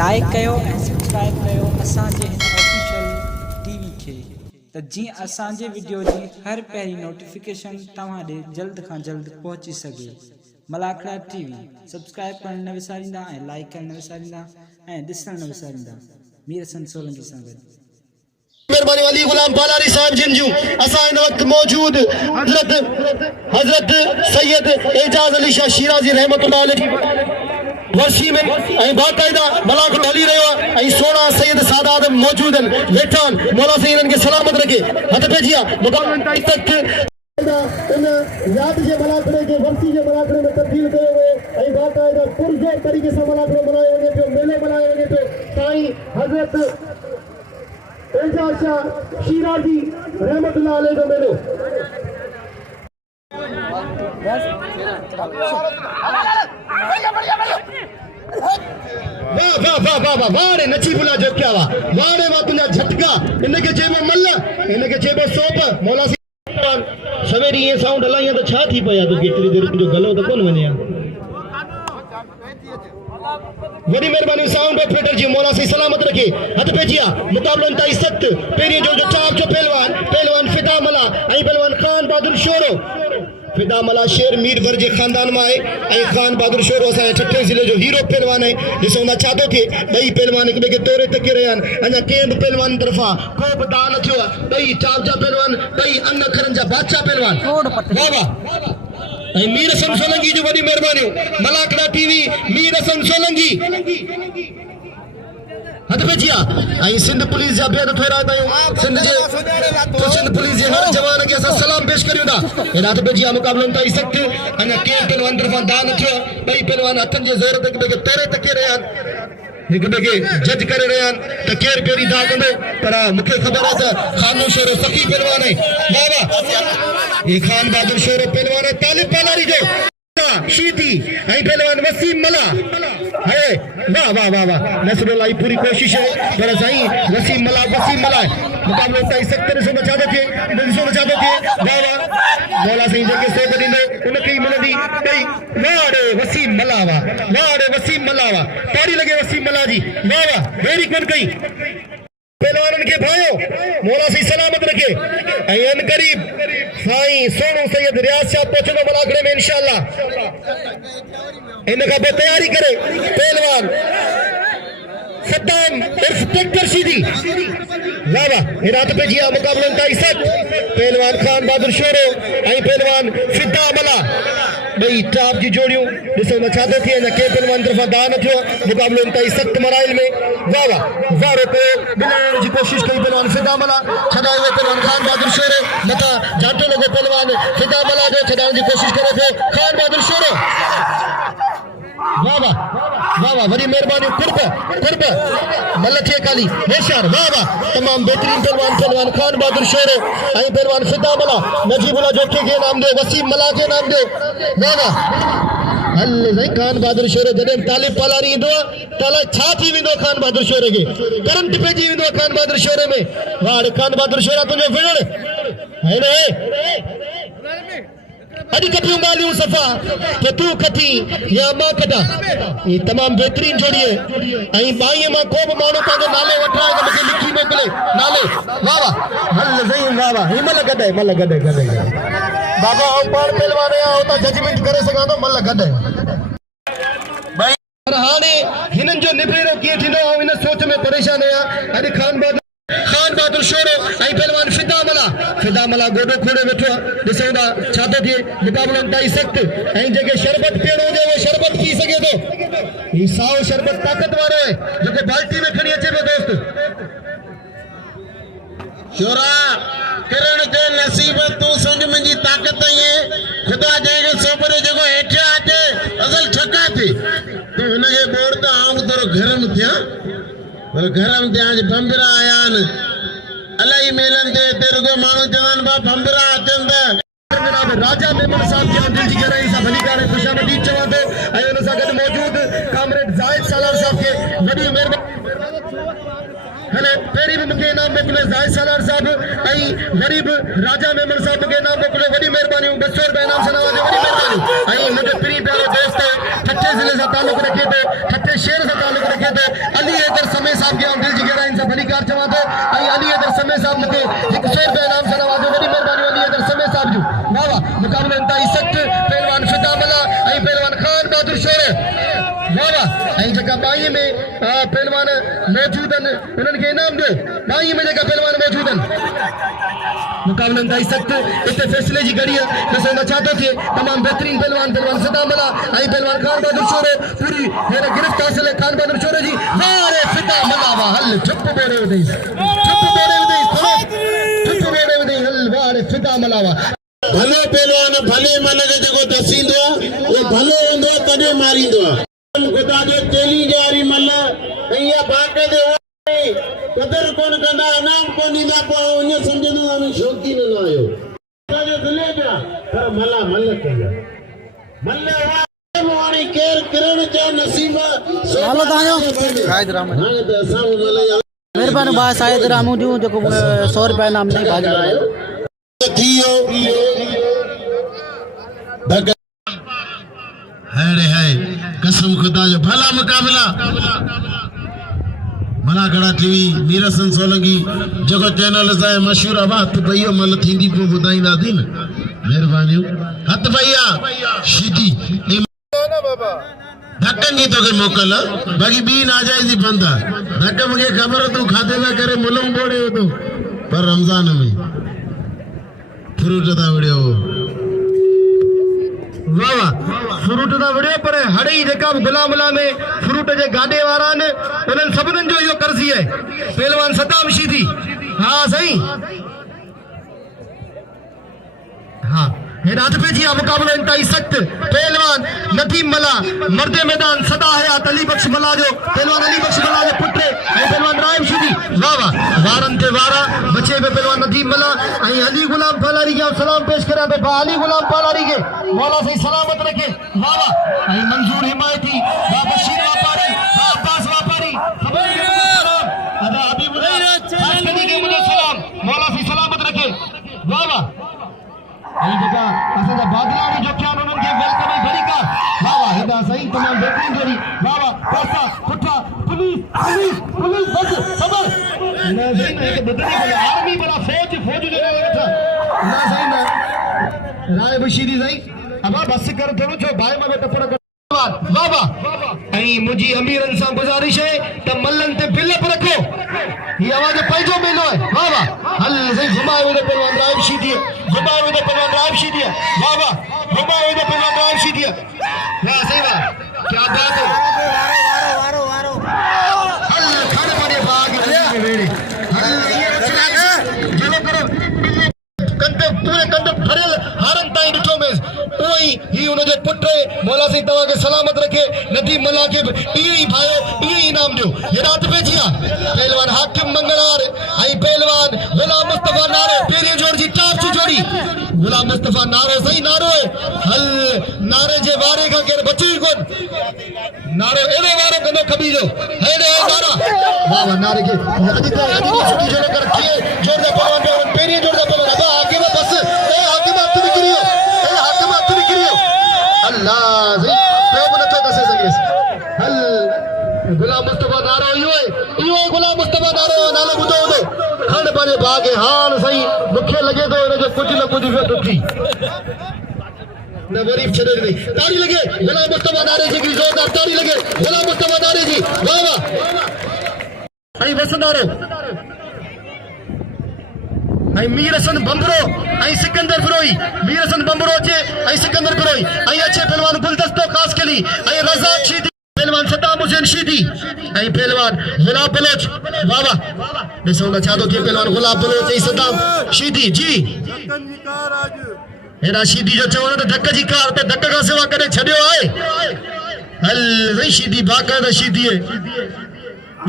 Like कयो ऐं subscribe कयो असांजे हिन ऑफिशियल टीवी खे त जीअं असांजे वीडियो जी हर पहिरीं नोटिफिकेशन तव्हां ॾे जल्द खां जल्द पहुची सघे। मलाखड़ा टीवी सब्सक्राइब करण न विसारींदा ऐं लाइक करण न विसारींदा ऐं ॾिसण न विसारींदा। मीर हसन सोलंकी सां गॾु मेहरबानी वाली गुलाम पालारी साहब जिन जूं असा इन वक्त मौजूद हजरत सैयद एजाज अली शाह शिराजी रहमतुल्लाह अलैहि वर्षी में बाकायदा मलाखड़ो हली रहो सोना सैयद सादात मौजूद वेठान मौला से इनके सलामत रखे हथ भेजिया मुकाबले तक इन याद जे मलाखड़े के वर्षी जे मलाखड़े में तब्दील कयो हुए बाकायदा पुरजोर तरीके से मलाखड़ो मनायो वने पियो मेलो मनायो वने पियो साईं हजरत एजाज शाह शिराजी रहमतुल्लाह अलैहि जो मेलो वाह वाह वाह वाह वाह नची बुला जो क्या वाह वाह वाह तुझा झटका इनके जेबो मल्ल इनके जेबो सोप मौला सवेरी ये साउंड हलाइया तो छा थी पया तो केतरी देर जो गलो तो कोन वने वडी मेहरबानी साउंड ऑपरेटर जी मौला से सलामत रखे हथ पेजिया मुकाबलो इंतहाई सख्त पेरी जो टॉप जो पहलवान फिदा मला आई पहलवान खान बहादुर शोरो फिदा मला शेर मीर वर्जे खानदान में है खान बहादुर शोरो असा ठठे जिले जो हीरो पहलवान है जिसो ना चादो के दई पहलवान एक के तोरे तके रहन अना केंद पहलवान तरफा को दान थियो दई चावजा पहलवान दई अन्न खरन जा बादशाह पहलवान वाह वाह मीर हसन सोलंकी जो बड़ी मेहरबानी मलाखड़ा टीवी मीर हसन सोलंकी हथ भेजिया सिंध पुलिस जा बेद थोरा तायो सिंध पुलिस जे हर जवान के असा सलाम पेश करियो दा हथ भेजिया मुकाबलो ताई सख्त अना के पहलवान तरफा दान थियो बई पहलवान हथन जे जोर तक के तोरे तके रहन एक बगे जज करे रहन त केर पेरी दा कंदो पर मुखे खबर है खानो शोरो सखी पहलवान है वाह वाह ये खान बहादुर शोरो पहलवान है तालिब पालारी जो शीती आई पहलवान वसीम मला है वाह वाह वाह वाह नसरुल्लाह पूरी कोशिश है पर सही वसीम मला मुकाबले ताई सख्त से बचा दे वाह वाह मौला सही जे से बदिनो उनके मिलदी कई वाड़े वसीम मला वाह ताड़ी लगे वसीम मला जी वाह वाह वेरी गुड कई पहलवान के भाइयों मौला से सलामत रखे अन करीब साईं सोनू सैयद रियाज शाह पहुंचो मलाखड़े में इंशाअल्लाह इनका बे तैयारी करे पहलवान सद्दाम उर्फ ट्रैक्टर सीधी वाह वाह रात पे जिया मुकाबले ताई सख्त पहलवान खान बहादुर शोरो पहलवान फिदा मला बई टाप जी जोड़ियों जिसो न छादो थी न के पहलवान तरफा दान थियो मुकाबलो इंतहाई सख्त मराइल में वाह वाह वारो पे बिलाने की कोशिश कई पहलवान फिदा मला छदा हुए पहलवान खान बहादुर शोरो नता जाते लगे पहलवान फिदा मला जो छदाने की कोशिश करे थे खान बहादुर शोरो वाह वाह बड़ी मेहरबानी कुर्ब मल्ल थे काली होशियार वाह वाह तमाम बेहतरीन पहलवान खान बहादुर शोरो पहलवान फिदा मला नजीबुल्लाह जोखे के नाम दे वसीम मला के नाम दे वाह वाह हल्ले सही खान बहादुर शोरो जडन तालिब पालारी इंदो ताला छा थी विंदो खान बहादुर शोरो के करंट पेजी विंदो खान बहादुर शोरो में वाह खान बहादुर शोरा तुझो फिर है ने अॼु कटियूं ॻाल्हियूं सफ़ा त तूं कटी या मां कटा ये तमाम बेहतरीन जोड़ी है बाईअ मां को बि माण्हू पंहिंजो नालो वठाए त मूंखे लिखी मोकिले नाले वाह वाह हल सही वाह वाह ही मल गॾे बाबा ऐं पाण पहलवान आहियां उतां जजमेंट करे सघां थो मल गॾे पर हाणे हिननि जो निबेरो कीअं थींदो ऐं हिन सोच में परेशान आहियां अॼु खान बहादुर शोरो पहलवान फिदा मला गोडो खोड़े वेठो ॾिसो था छा थो थिए मुकाबलो ताई सख्त जेके शरबत पीअणो हुजे वो शरबत पी सघे थो ही साओ शरबत ताकत वारो है जो बाल्टी में खणी अचे पियो दोस्त शोरा किरण के नसीब तू समझ मुंहिंजी ताकत ये खुदा जंहिंखे सोपरे जेको हेठियां अचे असल छका थी तू हिनखे बोर त आऊं थोरो गरम थियां पर गरम थियां बंबिरा आया आहिनि अलाई मेलन ते रुगो माण्हू चवनि पिया बंबिरा अचनि त जनाब राजा मेमन साहब के दिल की गहराई से भलीकार खुशामदीद चवां थो उन सां गॾु मौजूद कामरेड जाहिद सालार साहब के वॾी महिरबानी हले पहिरीं भी मूंखे इनाम मोकिलियो जाहिद सालार साहब वरी भी राजा मेमन साहब मूंखे इनाम मोकिलियो वॾी महिरबानी 200 रुपया इनाम सां नवाज़ो वॾी महिरबानी मुंहिंजो प्री प्यारो दोस्त ठठे ज़िले सां तालुक़ रखे थो ठठे शहर सां तालुक़ रखे अचे तो अली हैदर समय साहब के दिल जी गहराइन से भली कार चवा तो अली हैदर समय साहब मुझे 100 रुपया इनाम से नवाजो वडी मेहरबानी अली हैदर समय साहब जो वाह वाह मुकाबले इंतहाई सख्त पहलवान फिदा मला पहलवान खान बहादुर शोर वाह वाह जगह बाई में पहलवान मौजूद उन्होंने इनाम दो बाई में जगह पहलवान मौजूद मुकाबला इंतहाई सख्त इतने फैसले की घड़ी है जैसे मैं चाहता थे तमाम बेहतरीन पहलवान फिदा मला पहलवान खान बहादुर शोर पूरी मेरा गिरफ्त हासिल है खान बहादुर शोर जी वारे फिदा मला हल चुप बोले विदई हल वारे फिदा मला भले पहलवान भले मन के जो दसींदो वो भलो होंदो तने मारींदो खुदा जो चेली जारी मल या बाके दे कदर कोन कंदा इनाम कोन दींदा पो उन समझंदो हमें शौकीन न आयो जो दिले जा पर मला मल कया मल वाणी केर किरण जो नसीब हालो ताजो शायद राम हां त असा मल मेहरबानी बा शायद रामू जो 100 रुपया नाम नहीं भाग थियो है कसम खुदा जो भला मुकाबला मला गड़ा टीवी मीरसन सोलंकी जो चैनल से मशहूर आवाज भैया मल थींदी पो बुधाईंदा थी न मेहरबानी हथ भैया सीधी धक्कन जी तो के मोकल बाकी बी नाजायज़ी बंद धक्क मुझे खबर तू खाते ना करे मुलम बोड़े हो तो पर रमजान में फ्रूट दा वीडियो वाह वाह फ्रूट दा वीडियो पर हड़ई जेका गुलाम में फ्रूट जे गाडे वारा ने उन्हनि सभिनीनि जो इहो कर्ज़ी है पहलवान सदाम शीदी हाँ सही हाँ हिदायत पे जी मुकाबला इंतहाई सख्त पहलवान नदीम मला मर्दे मैदान सदा हयात अली बख्श मला जो पहलवान अली बख्श मला जो पुत्र पहलवान रायम शीदी वाह वाह वारन ते वारा बचे पे पहलवान नदीम मला अली गुलाम पालारी के सलाम पेश करा पे अली गुलाम पालारी के मौला सही सलामत रखे वाह वाह मंजूर हिमायती बा बशीर व्यापारी बा अब्बास व्यापारी सबके सलाम अदा हबीबुल्लाह खासकनी के मुझे सलाम मौला सही सलामत रखे वाह वाह आई जगह असा बादलानी जो क्या उन्होंने के वेलकम भरी का वाह वाह हिदा सही तमाम बेहतरीन जोड़ी वाह वाह पैसा पुठा पुलिस पुलिस पुलिस बस खबर ना सही ना एक बदली वाला आर्मी वाला फौज फौज जो बैठा ना सही ना राय बशीरी सही अब बस कर थोड़ो जो भाई में टपड़ कर वाह वाह आई मुझी अमीरन सा गुजारिश है त मल्लन ते बिल पर रखो ये आवाज पैजो मेलो है वाह वाह हल सही घुमाए हुए पहलवान रायब शीदी घुमाए हुए पहलवान रायब शीदी वाह वाह घुमाए हुए पहलवान रायब शीदी वाह सही वाह क्या बात है वारो वारो हल खाने पाने बाग वेड़ी हल ये चलो करो कंदे पूरे कंदे भरल हारन ताई डिठो में ओई ही उनजे पुत्र मौला सिंह तवा के सलामत रखे नदीम मला के ई भायो ई इनाम दियो हिदायत पे जिया पहलवान हाकिम मंगलार आई पहलवान गुलाम मुस्तफा नारो पेरे जोड़ जी टाप से जोड़ी गुलाम मुस्तफा नारो सही नारो है हल नारे जे वारे का के बची कोन नारो एवे वारो कनो खबी जो हेडे नारा वाह वाह नारे के अदी छुट्टी जोड़ कर रखिए जोड़ दे पहलवान पेरे जोड़ दे पहलवान अब आगे में बस ए हाकिम आप भी करियो ए हाकिम आप भी करियो अल्लाह जी पेब न तो दसे सके हल गुलाम मुस्तफा नारो यो गुलाम मुस्तफा नारो नालो बुधो दो खंड पाने भागे हाल सही मुखे लगे तो जो कुछ न कुछ वे दुखी न गरीब छड़े नहीं ताड़ी लगे गुलाम मुस्तफा नारे जी की जोरदार ताड़ी लगे गुलाम मुस्तफा नारे जी वाह वाह आई वसनारो आई मीर हसन बंबरो आई सिकंदर फिरोई मीर हसन बंबरो चे आई सिकंदर फिरोई आई अच्छे पहलवान गुलदस्तो खास के लिए आई रज़ाक शीदी पहलवान सद्दाम हुसैन शीदी आई पहलवान गुलाब बलोच वाह वाह ॾिसो न छा थो थिए पहलवान गुलाब बलोच ऐं सद्दाम शीदी जी हेॾा शीदी जो चवण त धक जी कार त धक खां सिवा कॾहिं छॾियो आहे हल वई शीदी बाक़ाइदा शीदी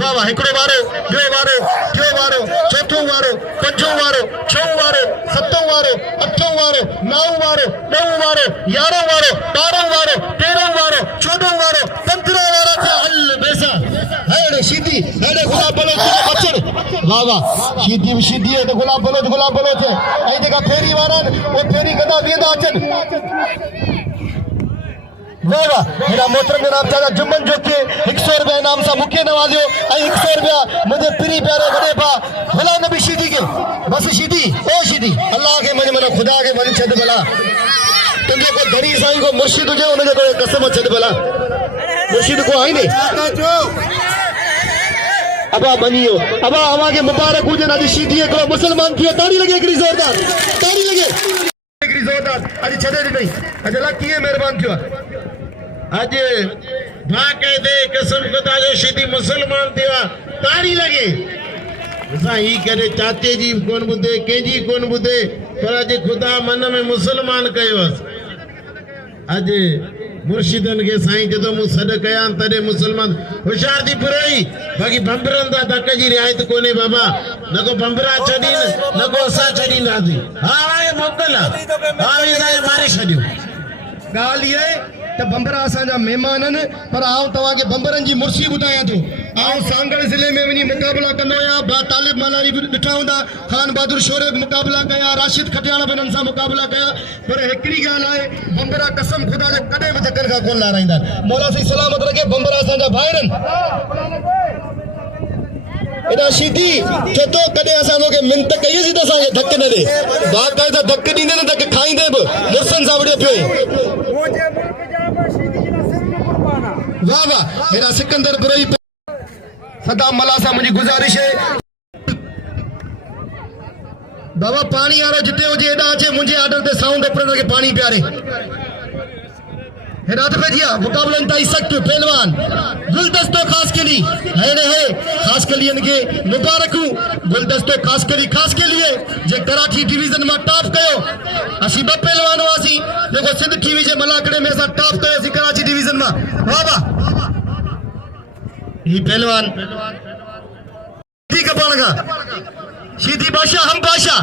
वाह वाह हिकिड़ो वारो ॿियो वारो टियों वारो चौथों वारो पंजों वारो छहों वारो सतों वारो अठों वारो नौं वारो ॾहों वारो यारहों वारो 12हों वारो 13हों वारो 14हों वारो 15हों वारो था हल बेसा हेड़े शीदी हेड़े गुलाब बलोच जो बचड़ वाह वाह शीदी है तो गुलाब बलोच है ऐं जेका फेरी वारा आहिनि उहे फेरी कंदा वेंदा अचनि वाह वाह हेरा मोहतरम जनाब चाचा जुम्मन जो के 100 रुपया इनाम सा मुखे नवाजियो आई 100 रुपया मुझे पिरी प्यारे बड़े भा भला नबी शीदी के बस शीदी ओ शीदी अल्लाह के मने मना खुदा के मन छद भला तुझे को धरी साईं को मुर्शिद हुजे उनके को कसम छद भला मुर्शिद को आई नहीं अबा मनियो अबा अवा के मुबारक हुजे ना शीदी को मुसलमान कियो ताड़ी लगे एकरी जोरदार ताड़ी लगे एकरी जोरदार आज छदे नहीं आज अल्लाह किए मेहरबान थियो आज बाकायदे कसम खुदा जो शीदी मुसलमान थिया ताड़ी लगे असां ही करे चाचे जी कोन बुधे केजी कोन बुधे पर आज खुदा मन में मुसलमान कयो आज मुर्शिदन के साईं जदों मु सद कया तदे मुसलमान होशियार थी पुरई बाकी बंबरन दा धक जी रियायत कोने बाबा न को बंबरा छडी न को असा छडी ना थी हां आए मोकल हां ये मारे छडियो गाल ये त बंबरा असांजा मेहमान आहिनि पर आउं तव्हांखे बंबरनि जी मुर्सी ॿुधायां थो आउं सांगड़ ज़िले में वञी मुक़ाबला कंदो आहियां बा तालिब मालानी बि ॾिठा हूंदा ख़ान बहादुर शोरे बि मुक़ाबला कया राशिद खटियाण बि हिननि सां मुक़ाबला कया पर हिकिड़ी ॻाल्हि आहे बंबरा कसम ख़ुदा जे कॾहिं बि धकनि खां कोन लाराईंदा आहिनि मौला साईं सलामत रखे बंबरा असांजा भाइर आहिनि एॾा शीदी छो तो कॾहिं असां तोखे मिनत कईसीं त असांखे धक न ॾे बाक़ाइदा धक ॾींदे न धक खाईंदे बि मुर्सनि सां विड़ियो पियो वाह वाह हेरा सिकंदर बुरई सदाम मला सा मुझे गुजारिश है बाबा पानी वारो जिते हुजे एॾा अचे मुंहिंजे आर्डर ते साउंड ऑपरेटर खे पानी पियारे हेरात पे जिया मुकाबला इंतहाई सख्त पहलवान गुलदस्तो खास के लिए है खास के लिए इनके मुबारक गुलदस्तो खास के लिए जे कराची डिवीजन में टॉप कयो असी ब पहलवान वासी देखो सिंध टीवी जे मलाकड़े में असा टॉप कयो सी कराची डिवीजन में वाह वाह ये पहलवान ठीक है पाण का शीदी बादशाह हम बादशाह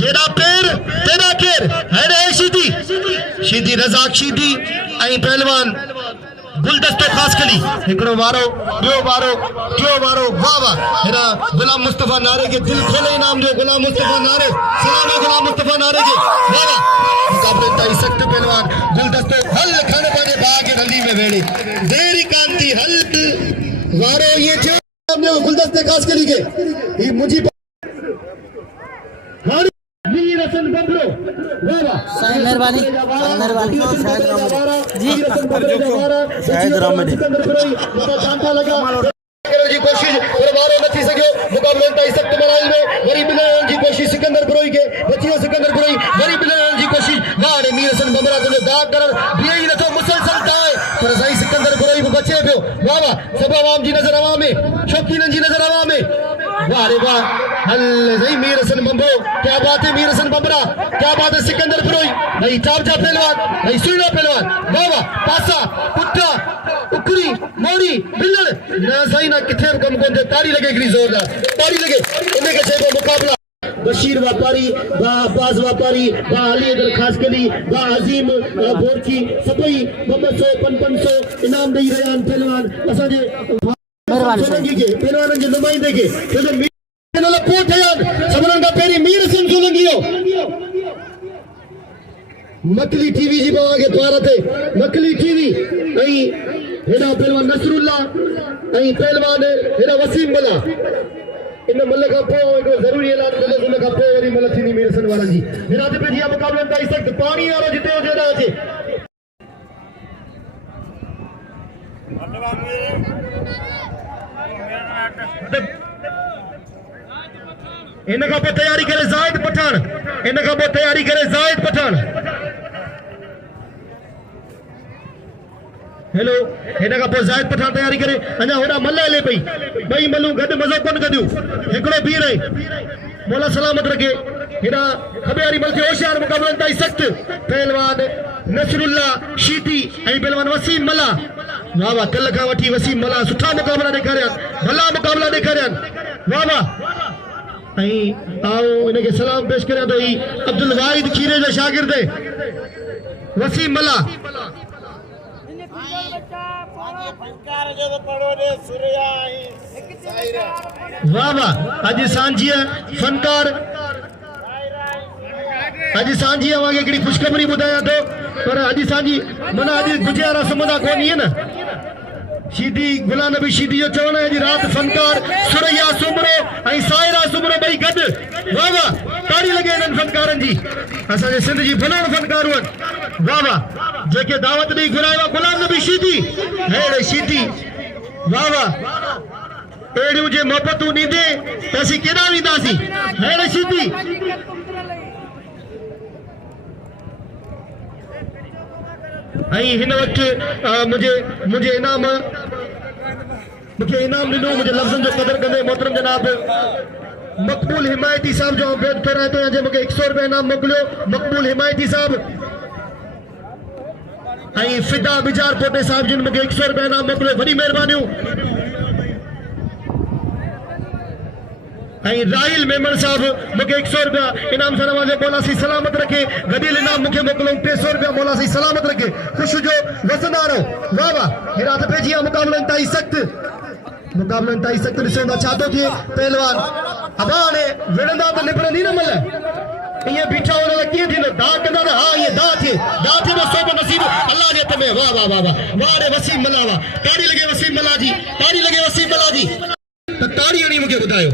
जेड़ा पैर तेरा खेर है रे शीदी रज़ाक शीदी आई पहलवान गुलदस्तो खास कली एकड़ो वारो बियो वारो टियो वारो वाह वाह हेरा गुलाम मुस्तफा नारे के दिल खोले इनाम जो गुलाम मुस्तफा नारे सलाम गुलाम मुस्तफा नारे के वाह वाह मुकाबले ताई सख्त पहलवान गुलदस्तो हल खाने पाने बाग रली में वेड़े देरी कांति हल वारो ये जो गुलदस्ते खास कली के ये मुझी मीर हसन बबरो वाह वाह मेहरबानी शायद रामडी जी कोशिश परवारो न थी सकियो मुकाबलो ताई सख्त मराइल में वरी बिलाल जी कोशिश सिकंदर बुरोई के बचियो सिकंदर बुरोई वरी बिलाल जी कोशिश वाह रे मीर हसन बबरा को दाग कर बिए ही नथो मुसलसल ताए पर सही सिकंदर बुरोई भी बचे पियो वाह वाह सब आवाम जी नजर आवा में शौकीन जी नजर आवा में वाह रे वाह हल सही मीर हसन बंबो क्या बात है मीर हसन बबरा क्या बात है सिकंदर बुरोई भाई चापचा पहलवान भाई सुईड़ा पहलवान वाह वाह पासा पुट्टा उकरी मोरी बिल्लड़ ना सही ना किथे कम कोन ताड़ी लगे एकड़ी जोरदार ताड़ी लगे इने के चेबो मुकाबला बशीर व्यापारी बा अब्बास व्यापारी बा अली अगर खास कली बा अजीम बोरची सभई 200 इनाम दई रहियान पहलवान असा जे मेहरबानी के पहलवान जे नुमाइंदे के तो मीर पोट हयान सबरन का पेरी मीर सिंह सोलंगियो मकली टीवी जी बाबा के द्वारा थे मकली टीवी ऐं हेॾा पहलवान नसरुल्ला ऐं पहलवान हेॾा वसीम मला इन मल खां पोइ हिकिड़ो ज़रूरी ऐलान कंदुसि उन खां पोइ वरी मल थींदी मीरसन वारनि जी हेॾा ते पंहिंजी मुक़ाबलनि ताईं सख़्तु पाणी वारो जिते हुजे न अचे इन खां पोइ तयारी करे ज़ाहिद पठान इन खां पोइ तयारी करे ज़ाहिद पठान हेलो हिन खां पोइ ज़ाहिद पठान तयारी करे अञा होॾा मल हले पई ॿई मलूं गॾु मज़ो कोन कदियूं हिकिड़ो बीह रहे मौला सलामत रखे हेॾा खबे वारी मल खे होशियार मुक़ाबलनि ताईं सख़्तु पहलवान नसरुल्ला शीदी ऐं पहलवान वसीम मला वाह वाह कल खां वठी वसीम मला सुठा मुक़ाबला ॾेखारिया भला मुक़ाबला ॾेखारिया वाह वाह ऐं आओ इनखे सलाम पेश करियां थो ही अब्दुल वाहिद खीरे जो शागिर्द वसीम मला वाह वाह अज सांझी फनकार अॼु सांझी अवांखे हिकिड़ी ख़ुशख़बरी ॿुधायां थो पर अॼु सांझी माना अॼु गुजारा सुम्हंदा कोन इहे न शीदी गुलाम नबी शीदी जो चवण है रात फनकार सुरैया सुमरो ऐं सायरा सुमरो ॿई गॾु वाह वाह ताड़ी लॻे इन्हनि फनकारनि जी असांजे सिंध जी भलण फनकार आहिनि वाह वाह जेके दावत ॾेई घुरायो आहे गुलाम नबी शीदी अहिड़े शीदी वाह वाह अहिड़ियूं जे मोहबतूं ॾींदे त असीं केॾां वेंदासीं अहिड़े शीदी ऐं हिन वक़्तु मुंहिंजे इनाम मूंखे इनाम ॾिनो मुंहिंजे लफ़्ज़नि जो क़दुरु कंदे मोहतरम जनाब मक़बूल हिमायती साहब जो बेद फेराए थो जे मूंखे 100 रुपया इनाम मोकिलियो मक़बूल हिमायती साहब ऐं फिदा बिजार पोटे साहब जिन मूंखे 100 रुपया इनाम मोकिलियो वॾी महिरबानियूं ऐं राहिल मेमन साहब मूंखे 100 रुपया इनाम सां नवाज़े मौला सी सलामत रखे गॾियल इनाम मूंखे मोकिलियो 300 रुपया मौला सी सलामत रखे ख़ुशि जो वज़नदारो वाह वाह हीरा त पइजी विया मुक़ाबलनि ताईं सख़्तु ॾिसंदा छा थो थिए पहलवान अबा हाणे विढ़ंदा त निबरंदी न मल ईअं बीठा हुन लाइ कीअं थींदो दा कंदा त हा ईअं दा थिए त सोब नसीब अल्लाह जे हथ में वाह वाह वाह वाह वाह रे वसीम मला वाह ताड़ी लॻे वसीम मला जी ताड़ी लॻे वसीम मला जी त ताड़ी हणी मूंखे ॿुधायो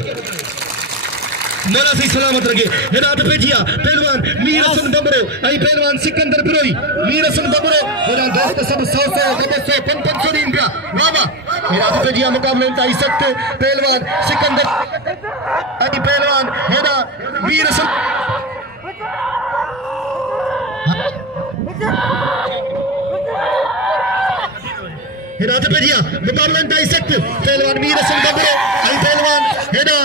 मौला सी सलामत रखे हिदायत पेजिया पहलवान मीर हसन बबरो ऐं पहलवान सिकंदर बिरोई मीर हसन बबरो वॾा दोस्त सब 100 100 500 ॾींहं पिया वाह वाह हिदायत पेजिया मुक़ाबले ताईं सख़्तु पहलवान सिकंदर ऐं पहलवान हेॾा मीर हसन हिदायत पेजिया मुक़ाबले ताईं सख़्तु पहलवान मीर हसन बबरो ऐं पहलवान हेॾा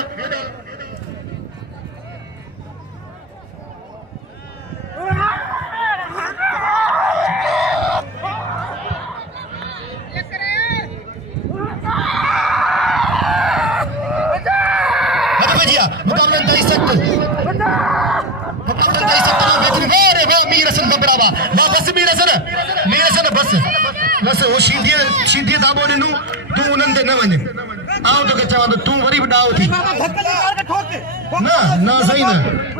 बस वो शीधी दाबो ॾिनू तूं उन्हनि ते न वञ आउं तोखे चवां थो तूं वरी बि ॾाहो थी न सही न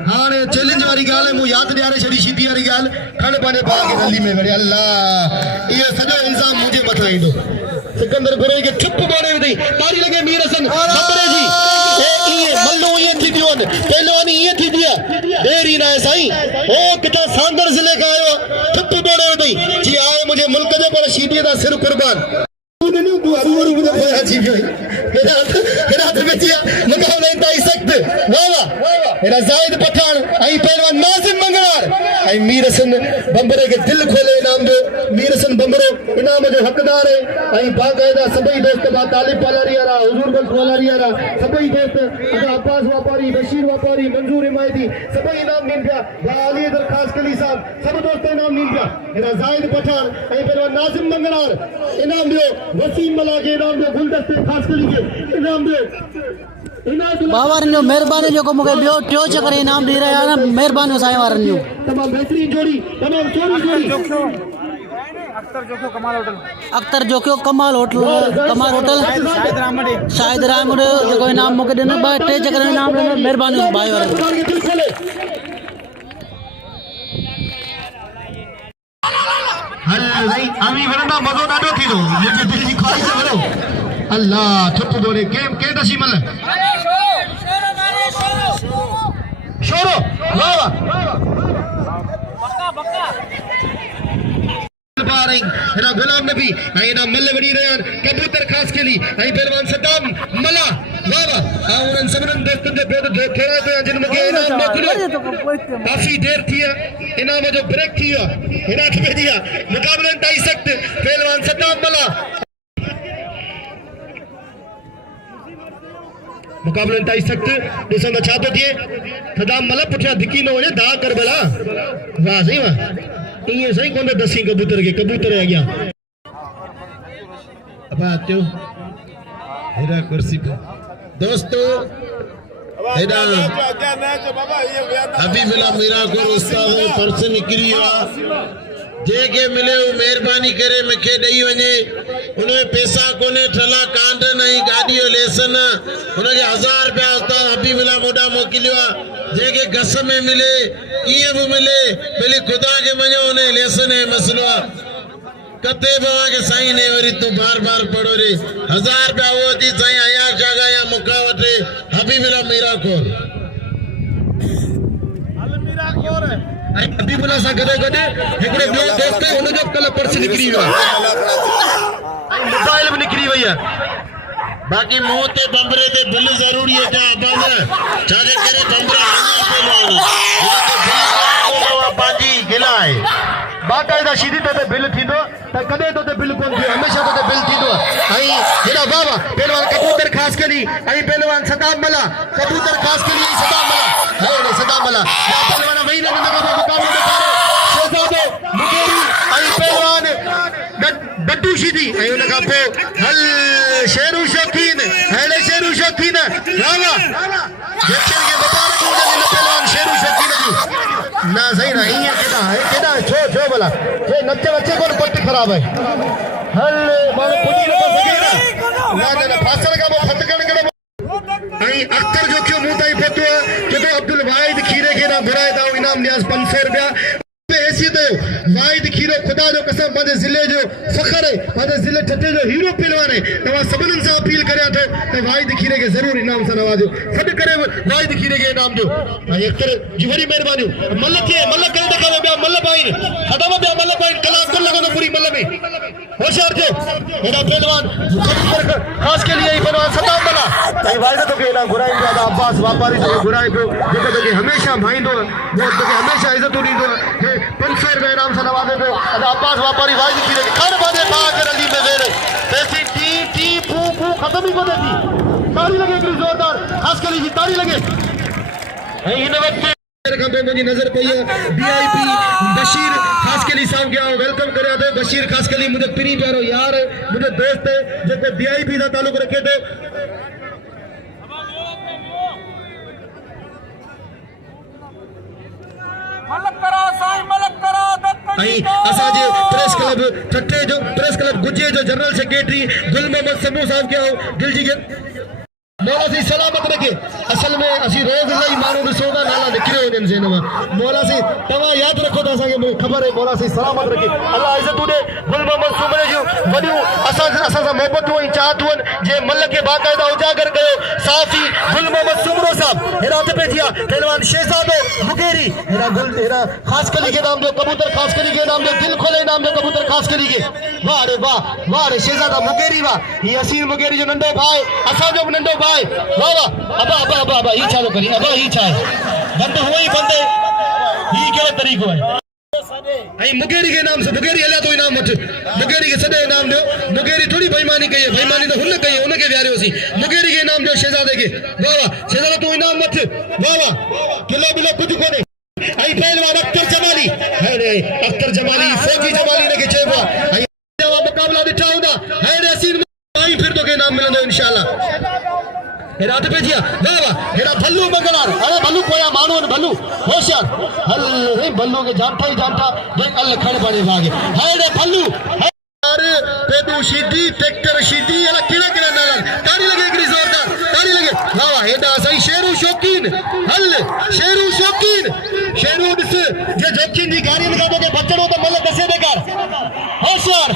हाणे चैलेंज वारी ॻाल्हि आहे मूं यादि ॾियारे छॾी शीधी वारी ॻाल्हि खण पंहिंजे भाउ खे गली में वरी अल्लाह इहो सॼो इल्ज़ाम मुंहिंजे मथां ईंदो सिकंदर बिरोई खे ठुप बोड़े विधई ताड़ी लॻे मीर हसन बबरे जी ईअं मल्लू ईअं थी थियूं आहिनि पहलवानी ईअं थींदी आहे देर ई न आहे साईं हो किथां सांदर ज़िले खां आयो आहे ठुप बोड़े विधई जी आयो मुंहिंजे मुल्क जो पर शीदीअ जा सिर कुर्बान जाहिद पठान ऐं पहलवान नाज़िम मंगलार ऐं मीर हसन बंबरे के दिल खोले इनाम दो मीर हसन बंबरो इनाम जो हकदार है ऐं बाकायदा सभई दोस्त बा तालिब पालारी वाला हुजूर बख्श पालारी वाला सभई दोस्त अदा अब्बास वापारी बशीर वापारी मंजूर हिमायती सभई इनाम ॾियनि पिया बा अली दरखास्त कली साहब सब दोस्त इनाम ॾियनि पिया हेॾा जाहिद पठान ऐं पहलवान नाज़िम मंगलार इनाम ॾियो वसीम मला खे इनाम ॾियो गुलदस्ते ख़ासि कली खे इनाम ॾियो बाबा मेहरबानी जो मूंखे ॿियो टियों चकर इनाम ॾेई रहिया आहिनि महिरबानी साईं वारनि जूं तमामु बहितरीन जोड़ी तमामु सुहिणी जोड़ी अख्तर जोखियो कमाल होटल शाहिद रामड जेको इनाम मूंखे ॾिनो 2-3 चकर इनाम ॾिनो महिरबानी भाई वारनि हल भाई आमी वरना मज़ो ॾाढो थींदो मुंहिंजी दिलि जी ख़्वाहिश वरो अल्लाह ठुप बोले के दशी मल शोरो वाह वाह हेरा गुलाम नबी ऐं मल वड़ी रहिया कबूतर ख़ासि केली ऐं पहलवान सद्दाम मला वाह वाह उन्हनि सभिनीनि दोस्तनि जो बेद फेराए थो जिन मूंखे इनाम मोकिलियो काफ़ी देर थी आहे इनाम जो ब्रेक थी वियो आहे हिदायत भेजी आहे मुक़ाबलनि ताईं सख़्तु पहलवान सद्दाम मला मुक़ाबलनि ताईं सख़्तु ॾिसंदा छा थो थिए सदाम मला पुठियां धिकी न वञे दा कर भला वाह सही वाह ईअं सही कोन दसी कबूतर खे कबूतर अॻियां अबा अचो हेॾा कुर्सी पे दोस्तों हेॾा हबीबुल्लाह मीराकोर उस्ताद पर्स निकिरी वियो आहे जेके मिले मेहरबानी करे मूंखे ॾेई वञे उनमें पैसा कोन्हे ठला कांड नहीं गाड़ी जो लेसन उनके 1000 रुपया उस्ताद हबीबुल्लाह मोॾा मोकिलियो आहे जेके घस में मिले कीअं बि मिले भली ख़ुदा खे मञो उन लेसन जो मसइलो आहे कते बाबा के साईं ने वरी तू बार बार पढ़ो रे 1000 रुपया वो थी साईं आया जागा या मुका वठे हबीबुल्ला मीरा खोर ऐं हबीबुल्ला सां गॾो गॾु हिकिड़ो ॿियो दोस्त हुन जो कल्ह पर्स निकिरी वियो आहे ऐं मोबाइल बि निकिरी वई आहे बाकी मुंह ते बंबरे ते बिल जरूरी है क्या बाबा छाजे करे बंबरा पंहिंजी गिला आहे बाक़ाइदा सीधी तौर ते बिल थींदो त कॾहिं तो ते बिल कोन थियो हमेशह तो ते बिल थींदो ऐं हेॾा वाह वाह पहलवान कबूतर ख़ासि करी ऐं पहलवान सदाम मला कबूतर ख़ासि करी ऐं सदाम मला हे सदाम मला पहलवान वही न मुक़ाबलो ॾेखारे शहज़ादो मुगेरी ऐं पहलवान डड्डू शीदी ऐं उन खां पोइ हल शेरू शौकीन अहिड़े शेरू शौकीन वाह वाह जक्शन खे मुबारक हुजनि पहलवान शेरू शौकीन जी ना सही ना ईअं केॾा छो भला जे नच वचे कोन पट ख़राब आहे हल माण्हू पुॼी नथो सघे न फासण खां पोइ फटकण करे ऐं अख्तर जो थियो मूं ताईं पहुतो आहे चए थो अब्दुल वाहिद खीरे खे न घुराए था इनाम ॾियासि 500 रुपया हैसियत वाहिद खीरो खुदा जो कसम पंहिंजे ज़िले जो फ़ख्र आहे पंहिंजे ज़िले ठठे जो हीरो पहलवान आहे तव्हां सभिनीनि सां अपील करियां थो त वाहिद खीरे खे ज़रूरु इनाम सां नवाज़ो सॾु करे वाहिद खीरे खे इनाम ॾियो ऐं अख्तर जी वॾी महिरबानियूं मल थिए मल करे ॾेखारो ॿिया मल पाइनि हटाव ॿिया मल पाइनि कलाक कोन लॻंदो पूरी मल में होशियार थियो हेॾा पहलवान ख़ासि के लिए पहलवान सदाम मला ऐं वाहिद तोखे इनाम घुराईंदो आहे त अब्बास वापारी तोखे घुराए पियो जेको तोखे हमेशह भाईंदो तोखे हमेशह इज़तूं ॾींदो 500 रुपया इनाम सां नवाज़े पियो अब्बास वापारी वाहिद खीरे खे खड़ बांधे बाग नदी में वेड़ पैसी टी टी पू पू ख़त्म ई कोन्हे थी ताड़ी लॻे हिकिड़ी ज़ोरदार ख़ासि करे जी ताड़ी लॻे ऐं हिन वक़्तु मुझी नजर पई है VIP बशीर खासकली साहब के वेलकम करिया तो बशीर खासकली मुझे पिरी प्यारो यार मुझे दोस्त है जो VIP दा ताल्लुक रखे तो असांजे प्रेस क्लब ठठे जो प्रेस क्लब गुजे जो जनरल सेक्रेटरी गुल मोहम्मद समू साहब के दिल जी के मौला सी सलामत रखे असल में असी रोज इलाही माण्हू ॾिसो था नाला निकिरे वञनि ज़हन मां मौला सी तव्हां यादि रखो त असांखे मूंखे ख़बर आहे मौला सी सलामत रखे अल्लाह इज़तूं ॾे गुल मोहम्मद सूमरे जूं वॾियूं असां सां मोहबतूं ऐं चाहतूं आहिनि जे मल खे बाक़ाइदा उजागर कयो साफ़ी गुल मोहम्मद सूमरो साहब हेॾा हथ पइजी विया पहलवान शहज़ादो मुगेरी हेॾा ख़ासि कली खे नाम ॾियो कबूतर ख़ासि कली खे नाम ॾियो दिलि खोले नाम ॾियो कबूतर ख़ासि कली खे वाह रे शहज़ादा मुगेरी वाह हीअ हसीन मुगेरी जो नंढो भाउ असांजो बि नंढो भाउ वाह वाह अबा ही छा करी अबा ही छा बंद हुआ ही बंद ही कहिड़ो तरीक़ो आहे ऐं मुगेरी के नाम से मुगेरी हलिया तो इनाम वठ मुगेरी के सॼो इनाम ॾियो मुगेरी थोड़ी बेईमानी कई बेईमानी तो हुन कई हुनखे विहारियोसीं मुगेरी के इनाम ॾियो शहज़ादे खे वाह शहज़ादा तूं इनाम वठ वाह किलो बिलो कुझु कोन्हे ऐं पहलवान अख्तर जमाली फौजी जमाली हिनखे चइबो आहे ऐं मुक़ाबला ॾिठा हूंदा हेॾे हसीन आई फिर तोखे इनाम मिलंदो इंशाअल्लाह हेॾा हथ पइजी विया वाह हेॾा भल्लू मंगलार अरे भल्लू पोयां माण्हू आहिनि भल्लू होशियार हल हे भल्लू खे जानता ई जानता देख अल खण पड़े भागे हेॾे भल्लू अरे पेदू शीदी ट्रैक्टर शीदी अला कहिड़ा नाला ताड़ी लगे हिकिड़ी ज़ोरदार ताड़ी लगे वाह हेॾा असां शेरू शौकीन हल शेरू शौकीन शेरू ॾिस जे जोखिन जी गाड़ियुनि खां तोखे बचणो त मल दसे ॾेखार होशियार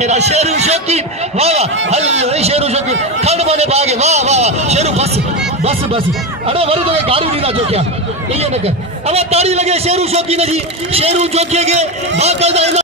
हेॾा शेरू शौकीन वाह हल शेरू शौकीन खण पड़े भागे वाह शेरू बस अरे वरी तोखे गाड़ियूं ॾींदा जोखिया ईअं न कर अब ताड़ी लगे शेरू शौकीन जी शेरू जोखीअ खे बाक़ाइदा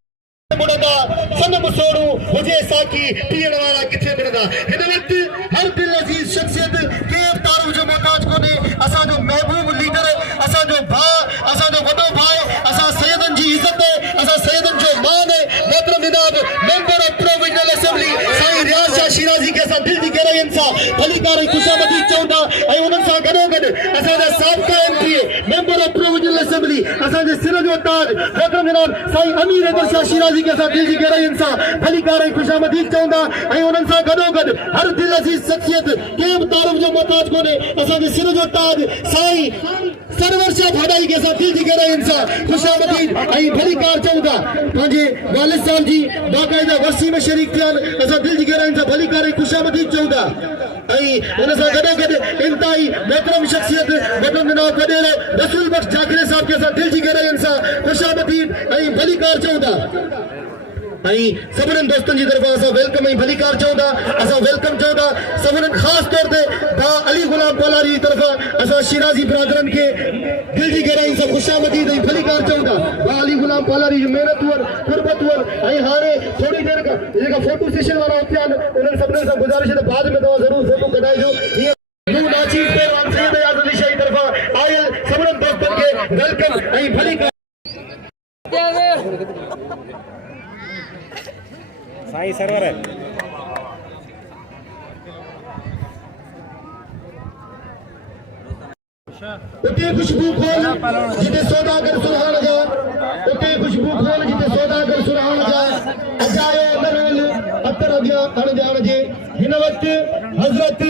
मुड़दा सन मुसोड़ू हुजे साकी पीअण वारा किथे मिलंदा हिन वक्त हर दिल अजीज शख्सियत के तारूफ जो मोहताज कोन्हे असांजो महबूब लीडर असांजो भाउ असांजो वॾो भाउ असां सैयदनि जी इज़त असां सैयदनि जो मान मोहतरम जनाब member of provisional assembly Sain Riaz Shah Shirazi के असां दिल जी गहराइयुनि सां भलीकार ख़ुशामदी चवंदा ऐं उन्हनि सां गॾोगॾु असांजा साबिक़ा MP member of provisional assembly असांजे सिर जो ताज मोहतरम जनाब साईं अमीर हैदर शाह शिराज़ी के असां दिल जी गहराइयुनि सां भलीकार ख़ुशामदी चवंदा ऐं उन्हनि सां गॾोगॾु हर दिल अज़ीज़ शख्सियत कंहिं बि तारीफ़ जो मोहताज कोन्हे असांजे सिर जो ताज साईं सरवर शाह भाडाई के साथ दिल जी गहराइन सां खुशामदीद ऐं भली कार चऊं था पंहिंजे वालिद साहब जी बाक़ाइदा वरसी में शरीक थिया असां दिल जी गहराइन सां भली कार ऐं खुशामदीद चऊं था ऐं हुन सां गॾोगॾु इंतहाई मोहतरम शख्सियत वॾो जनाब वॾेरो रसूल बख्श जाकिरे साहब के साथ दिल जी गहराइन सां खुशामदीद ऐं भली कार चऊं था ऐं सभिनीनि दोस्तनि जी तरफ़ां असां वेलकम ऐं भली कार चऊं था असां वेलकम चऊं था सभिनीनि ख़ासि तौर ते भा अली गुलाम पालारी जी तरफ़ां असां शिराज़ी बिरादरनि खे दिल जी गहराई सां खुशामदीद ऐं भली कार चऊं था भा अली गुलाम पालारी जी महिनत वर क़ुर्बत वर ऐं हाणे थोरी देरि खां जेका फोटो सेशन वारा उथिया आहिनि उन्हनि सभिनीनि सां गुज़ारिश आहे त बाद में तव्हां ज़रूरु फोटो कढाइजो हीअं नाची पहलवान सैयद याद अली शाह जी तरफ़ां आयल सभिनीनि दोस्तनि खे वेलकम ऐं भली कार साईं सरवर है उते खुशबू खोल जिते सौदागर सुरहान जा उते खुशबू खोल जिते सौदागर सुरहान जा अजायो नरवल अतर अॻियां अणजाण जे हिन वक़्तु हज़रत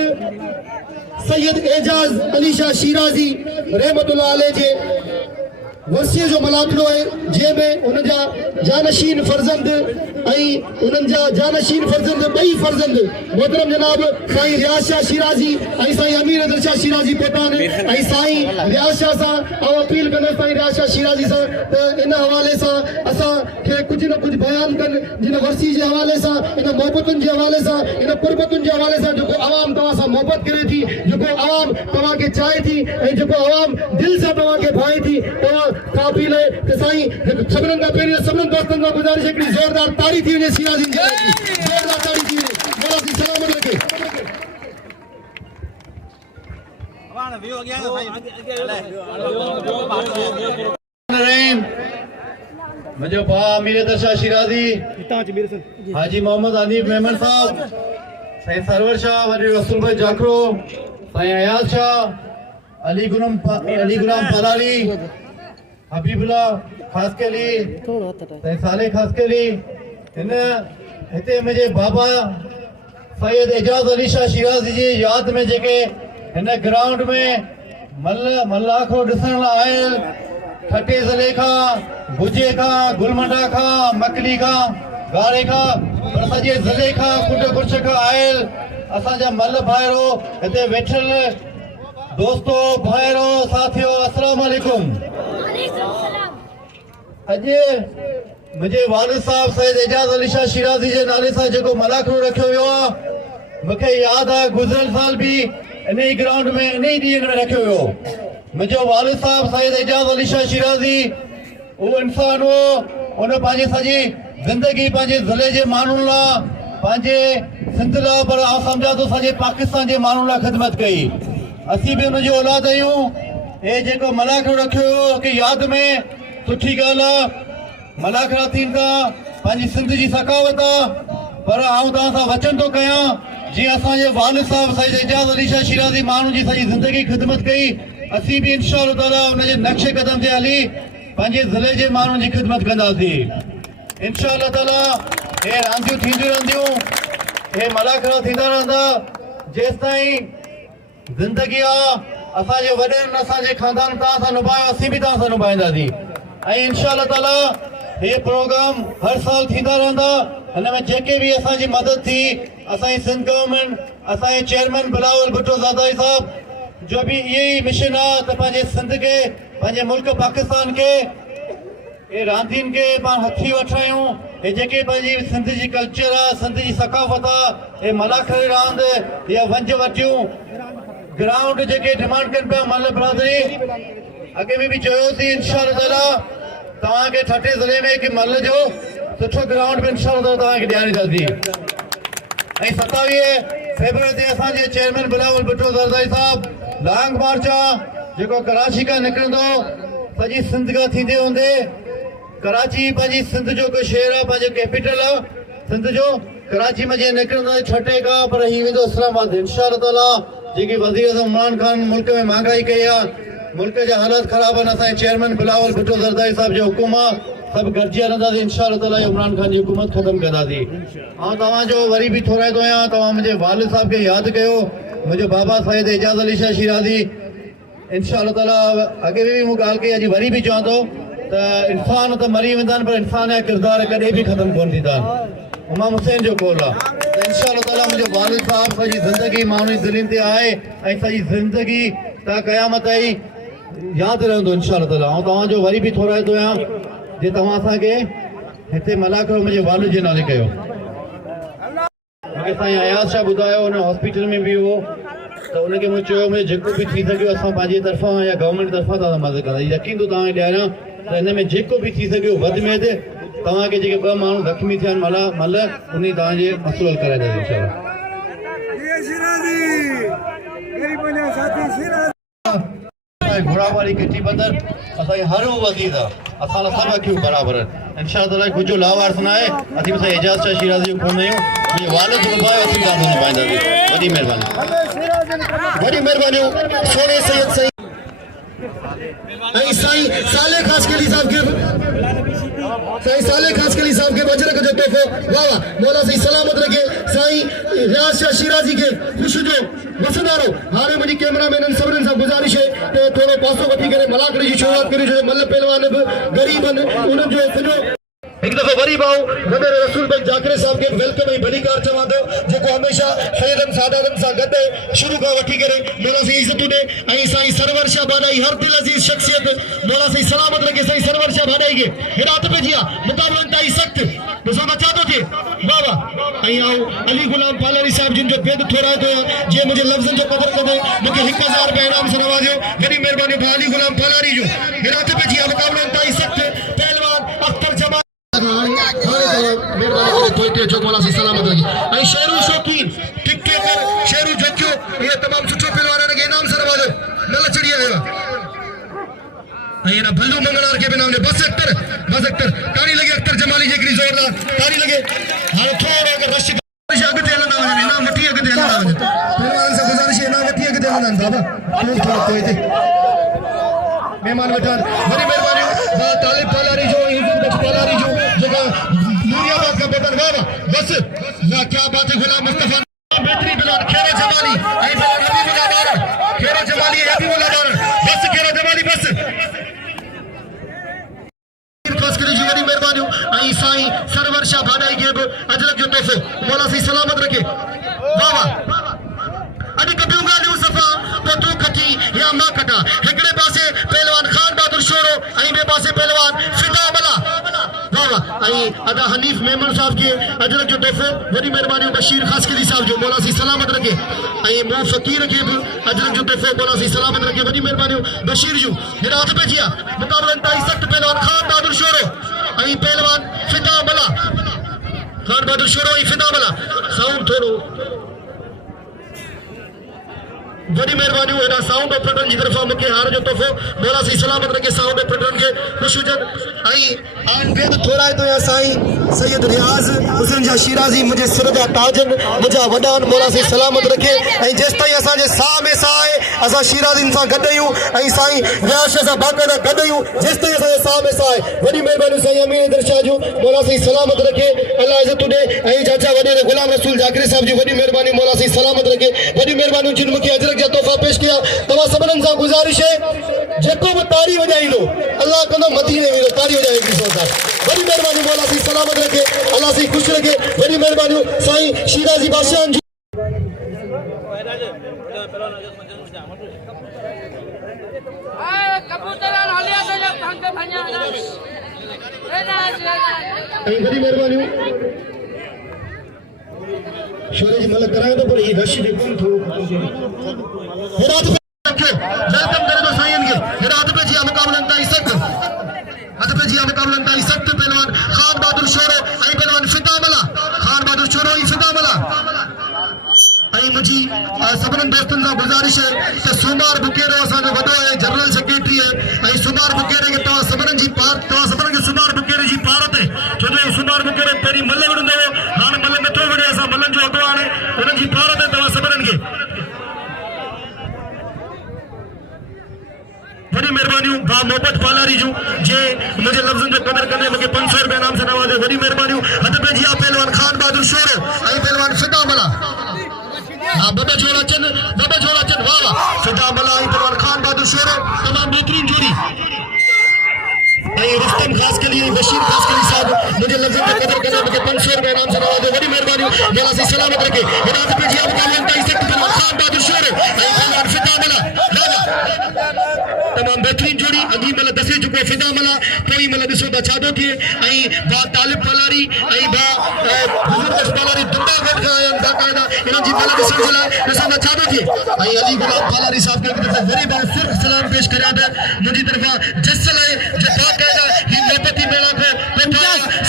सैयद एजाज़ अली शाह शिराज़ी रहमतुल्लाह अलैह जे वर्सीअ जो मलाखड़ो आहे जंहिंमें उन जा जानशीन फर्ज़ंद ऐं उन्हनि जा जानशीन फर्ज़ंद ॿई फर्ज़ंद मोहतरम जनाब साईं रियाज़ शाह शिराज़ी ऐं साईं अमीर अदर शाह शिराज़ी पहुता आहिनि ऐं साईं रियाज़ शाह सां आउं अपील कंदुसि साईं रियाज़ शाह शिराज़ी सां त इन हवाले सां असांखे कुझु न कुझु बयानु कनि जिन वर्सी जे हवाले सां इन मोहबतुनि जे हवाले सां इन कुर्बतुनि जे हवाले सां जेको आवाम तव्हां सां मोहबत करे थी जेको आवाम तव्हांखे चाहे थी ऐं जेको आवाम दिलि सां तव्हांखे भाए थी तव्हां काफ़ी ले कि साईं सभिनीनि खां पहिरीं सभिनीनि दोस्तनि खां गुज़ारिश हिकिड़ी ज़ोरदार ताड़ी थी वञे शिराज़ी जी ज़ोरदार ताड़ी थी वञे मोहम्मद सलामत रखे मुझे भा अमीर अदर शाह शिराज़ी हाजी मोहम्मद हनीफ मेमन साहब साईं सरवर शाह वॾे रसूल भाई जाकरो साईं अयाज़ शाह अली गुलाम पलारी हबीबुल्लाह खासकेली साईं साले खासकेली हिन हिते मुंहिंजे बाबा सैयद एजाज़ अली शाह शिराज़ी जी यादि में जेके हिन ग्राउंड में मल्लाखो ॾिसण लाइ आयल खटे ज़ले खां भुजे खां गुलमंडा खां मकली खां गारे खां पर सॼे ज़िले खां कुंड कुर्छ खां आयल असांजा मल भाइरो हिते वेठल दोस्तो भाइरो साथियो अस्सलाम वालेकुम अॼु मुंहिंजे वालिद साहब सैयद एजाज़ अली शाह शिराज़ी जे नाले सां जेको मलाखड़ो रखियो वियो आहे मूंखे यादि आहे गुज़िरियल साल बि इन ई ग्राउंड में इन ई ॾींहंनि में रखियो वियो मुंहिंजो वालिद साहब सैयद एजाज़ अली शाह शिराज़ी उहो इंसान हो उन पंहिंजी सॼी ज़िंदगी पंहिंजे ज़िले जे माण्हुनि लाइ पंहिंजे सिंध लाइ पर आउं सम्झां थो सॼे पाकिस्तान जे माण्हुनि लाइ ख़िदमत कई असीं बि हुनजी औलाद आहियूं हे जेको मलाखड़ो रखियो वियो की यादि में सुठी ॻाल्हि आहे मलाखड़ा थीनि था पंहिंजी सिंध जी सखावत आहे पर आउं तव्हां सां वचन थो कयां जीअं असांजे वालिद साहब सैयद एजाज़ अली शाह शिराज़ी माण्हुनि जी सॼी ज़िंदगी ख़िदमत कई असीं बि इंशा अल्लाह ताला हुनजे नक्शे क़दम ते हली पंहिंजे ज़िले जे माण्हुनि जी ख़िदमत कंदासीं इंशा अल्लाह ताला हे रांदियूं थींदियूं रहंदियूं हे मलाखड़ा थींदा रहंदा जेसिताईं ज़िंदगी आहे असांजे वॾनि असांजे खानदान तव्हां सां निभायो असीं बि तव्हां सां निभाईंदासीं ऐं इंशा अल्लाह ताला हे प्रोग्राम हर साल थींदा रहंदा हिन में जेके बि असांजी मदद थी असांजी सिंध गवर्नमेंट असांजे चेयरमैन बिलावल भुट्टो ज़रदारी साहब जो बि इहो ई मिशन आहे त पंहिंजे सिंध खे पंहिंजे मुल्क पाकिस्तान खे हे रांदियुनि खे पाण हथी वठायूं हे जेके पंहिंजी सिंध जी कल्चर आहे सिंध जी सकाफ़त आहे हे मलाखड़ी रांदि या वंज वटियूं ग्राउंड जेके डिमांड कनि पिया मल बिरादरी अॻे में बि चयोसीं इंशा अल्लाह तव्हांखे ठटे ज़िले में हिकु मल जो सुठो ग्राउंड बि इंशा अल्लाह तव्हांखे ॾियारींदासीं ऐं 27 फेबरवरी ते असांजे चेयरमैन बिलावल भुट्टो ज़रदारी साहब लॉन्ग मार्च आहे जेको कराची खां निकिरंदो सॼी सिंध खां थींदे हूंदे कराची पंहिंजी सिंध जो को शहर आहे पंहिंजो कैपिटल आहे सिंध जो कराची में जीअं निकिरंदो छठे खां पर हीउ वेंदो इस्लामाबाद इंशा अल्लाह जेकी वज़ीर आज़म इमरान खान मुल्क में महांगाई कई आहे मुल्क जा हालात ख़राब आहिनि असांजे चेयरमैन बिलावल भुट्टो ज़रदारी साहब जो हुकुम आहे सभु गॾिजी हलंदासीं इंशा अल्लाह इमरान खान जी हुकूमत ख़तमु कंदासीं ऐं तव्हांजो वरी बि थोराईंदो आहियां तव्हां मुंहिंजे वालिद साहब खे यादि कयो मुंहिंजो बाबा सैयद एजाज़ अली शाह शिराज़ी इंशाअल्लाह ताला अगे भी मूं ॻाल्हि कई अॼु वरी बि चवां थो त इंसान त मरी वेंदा आहिनि पर इंसान जा किरदार कॾहिं बि ख़तमु कोन थींदा आहिनि। इमाम हुसैन जो कौल आहे त इंशाअल्लाह ताला मुंहिंजो वालिद साहब सॼी ज़िंदगी माण्हुनि जी दिलनि ते आहे ऐं सॼी ज़िंदगी त क़यामत ताईं यादि रहंदो इंशाअल्लाह ताला। ऐं तव्हांजो वरी बि थोराए थो आहियां जे तव्हां असांखे हिते मलाक मुंहिंजे वालिद जे नाले कयो। मूंखे साईं अयाज़ शाह ॿुधायो हुन हॉस्पिटल में बि हो त उनखे मूं चयो मुंहिंजो जेको बि थी सघियो असां पंहिंजे तरफ़ां या गवर्नमेंट तरफ़ां तव्हां मदद कंदा। यकीन थो तव्हांखे ॾियारियां त हिन में जेको बि थी सघियो वधि में वधि तव्हांखे जेके 2 माण्हू ज़ख़्मी थिया आहिनि मल उन तव्हांजे मसइलो हल कराईंदासीं इंशाअल्लाह। घोड़ावारी किटी बंदर असांखे हर उहो वज़ीद आहे असां लाइ सभु अखियूं बराबरि आहिनि इंशाअल्लाह ताला। कुझु लावारस न आहे असीं बि एजाज़ शाह शिराज़ी जो कोन आहियूं। मुंहिंजे वालिद निभायो असीं तव्हां निभाईंदासीं। वॾी महिरबानी वॾी महिरबानियूं सोने सैयद साईं साईं साले ख़ास के लिए साहब के साईं साले ख़ास के लिए साहब के बजरक जो तोहफो वाह वाह मौला साईं सलामत रखे। साईं रियाज़ शाह शिराज़ी के ख़ुश जो वसंदारो हाणे मुंहिंजी कैमरामैननि सभिनीनि सां गुज़ारिश आहे त थोरो पासो वठी करे मलाकड़ी जी शुरूआत करियो छो मल पहलवान बि ग़रीब आहिनि उन्हनि जो सॼो एक दफ़ो वरी भाऊ वॾे रसूल भाई जाकिर साहब के वेलकम ऐं भली कार चवां थो जेको हमेशह सैयदनि सादातनि सां गॾु शुरू खां वठी करे मौला साईं इज़त ॾे ऐं साईं सरवर शाह भाॾाई हर दिल अज़ीज़ शख़्सियत मौला साईं सलामत रखे। साईं सरवर शाह भाॾाई खे हिदायत पइजी आहे मुक़ाबलनि ताईं सख़्तु ॾिसो मचा थो थिए वाह वाह। ऐं आऊं अली गुलाम पालारी साहिब जिन जो बेद थोराए थो जीअं मुंहिंजे लफ़्ज़नि जो क़दुरु कंदे मूंखे 1000 रुपया इनाम सां नवाज़ियो। वॾी महिरबानी भाउ अली गुलाम पालारी जो हिदायत पइजी आहे मुक़ाबलनि ताईं सख़्तु पहलवान अख्तर जमा मौला साईं सलामत रखे। ऐं शेरू शौकीन टिके कर शेरू झकियो ये तमामु सुठो पहलवान खे इनाम सां नवाज़ियो नल चढ़ी आयो ऐं भल्लू मंगलार खे बि नाम ॾियो। बस अख्तर ताड़ी लॻे अख्तर जमाली जे हिकिड़ी ज़ोरदार ताड़ी लॻे। हाणे थोरो अगरि रश अॻिते हलंदा वञनि इनाम वठी अॻिते हलंदा वञनि पहलवान सां गुज़ारिश इनाम वठी अॻिते हलंदा आहिनि बाबा थोरो हिते महिमान वठनि। वॾी महिरबानी तालिब पालारी जो हिंदू पालारी जो जेका नूरियाबाद का बेदन वाह बस वाह क्या बात है। गुलाम मुस्तफा बेहतरी बिलाल खेरा जमाली ऐं बिलाल हबीबुल्लाह दार खेरा जमाली हबीबुल्लाह दार बस खेरा जमाली बस खास करे जी वॾी महिरबानियूं ऐं साईं सरवर शाह भाॾाई खे बि अजरक जो तोहफ़ो मौला साईं सलामत रखे वाह वाह। अॼु कपियूं ॻाल्हियूं सफ़ा पोइ तूं खटी या मां कटा हिकिड़े पासे पहलवान खान बहादुर शोरो ऐं ॿिए पासे पहलवान फिदा मला वाह वाह। ऐं अदा हनीफ मेमन साहब खे अजरक जो तोहफ़ो वॾी महिरबानियूं बशीर ख़ासकली साहब जो मौला साईं सलामत रखे ऐं मूं फ़क़ीर खे बि अजरक जो तोहफ़ो मौला साईं सलामत रखे। वॾी महिरबानियूं बशीर जूं हिदायत पइजी आहे मुक़ाबलनि ताईं सख़्तु पहलवान खान बहादुर शोरो ऐं पहलवान फिदा मला खान बहादुर शोरो ऐं फिदा मला साउंड थोरो वॾी महिरबानियूं हेॾा साउंड ऑपरेटरनि जी तरफ़ां मूंखे हार जो तोहफ़ो मौला साईं सलामत रखे। साउंड ऑपरेटरनि खे ख़ुशि हुजनि ऐं आहिनि बेद थोराए थो या साईं सैयद रियाज़ हुसैन शाह शिराज़ी मुंहिंजे सिर जा ताज आहिनि मुंहिंजा वॾा आहिनि मौला साईं सलामत रखे। ऐं जेसि ताईं असांजे साह में साह आहे असां शिराज़ियुनि सां गॾु आहियूं ऐं साईं रियाज़ शाह सां बाक़ाइदा गॾु आहियूं जेसि ताईं असांजे साह में साह आहे। वॾी महिरबानी साईं अमीर हैदर शाह जूं मौला साईं सलामत रखे अल्लाह इज़त ॾे ऐं चाचा वॾे गुलाम रसूल जाकिर साहब जी वॾी महिरबानी मौला साईं सलामत रखे। वॾी महिरबानियूं जिन मूंखे अजरक जा तोहफ़ा पेश कया तव्हां सभिनीनि सां गुज़ारिश आहे जेको बि ताड़ी वॼाईंदो अल्लाह कंदो मदीने वेंदो ताड़ी वॼाए हिकिड़ी ज़ोरदार। वॾी महिरबानी मौला साईं सलामत रखे अल्लाह साईं ख़ुशि रखे। वॾी महिरबानियूं साईं शिराज़ी बादशाहनि जी वॾी महिरबानियूं शोरे जी मल करायो थो पर हीउ रश जेको थोरो वेलकम करे थो साईं खे हिदायत पइजी आहे मुक़ाबलनि ताईं सख़्तु हथ पइजी आहे मुक़ाबलनि ताईं सख़्तु पहलवान खान बहादुर शोरो ऐं पहलवान फिदा मला खान बहादुर शोरो ऐं फिदा मला। ऐं मुंहिंजी सभिनीनि दोस्तनि सां गुज़ारिश आहे त सुमार बुकेरो असांजो वॾो आहे जनरल सेक्रेटरी आहे ऐं सुमार बुकेरे खे तव्हां सभिनीनि खे सुमार बुकेरे जी पार ते छो जो सुमार बुकेरे पहिरीं मले विढ़ंदो हो हाणे मले नथो विढ़े असां मलनि जो अॻु हाणे हुननि जी पार ते तव्हां सभिनीनि खे वॾी महिरबानियूं भाउ मोहब्बत पालारी जूं जे मुंहिंजे लफ़्ज़नि जो क़दुरु कंदे मूंखे 500 रुपया इनाम सां नवाज़े। वॾी महिरबानियूं हथ पइजी आहे पहलवान खान बहादुर शोरो ऐं पहलवान फिदा मला हा ॿ जोड़ा अचनि वाह वाह फिदा मला ऐं पहलवान खान बहादुर शोरो से नवाजो बड़ी मेहरबानी मौला से सलामत रखे हिदायत पे जिया मुकाबला इंतहाई सख्त पहलवान खान बहादुर शोर ऐं पहलवान फिदा मला तमाम बेहतरीन जोड़ी अगी मतलब दसे चुको फिदा मला कोई मतलब दिसो दा छादो थिए ऐं बा तालिब पलारी ऐं बा हजरत पलारी दुंडा गट खाया बाकायदा इन्हनि जी मतलब दिसण जे लाइ दिसो दा छादो थिए ऐं अली गुलाम पलारी साहब के तरफ वरी बार सुर्ख सलाम पेश करिया था मुंहिंजी तरफा जसल है जो बाकायदा ही मोहब्बती मेला को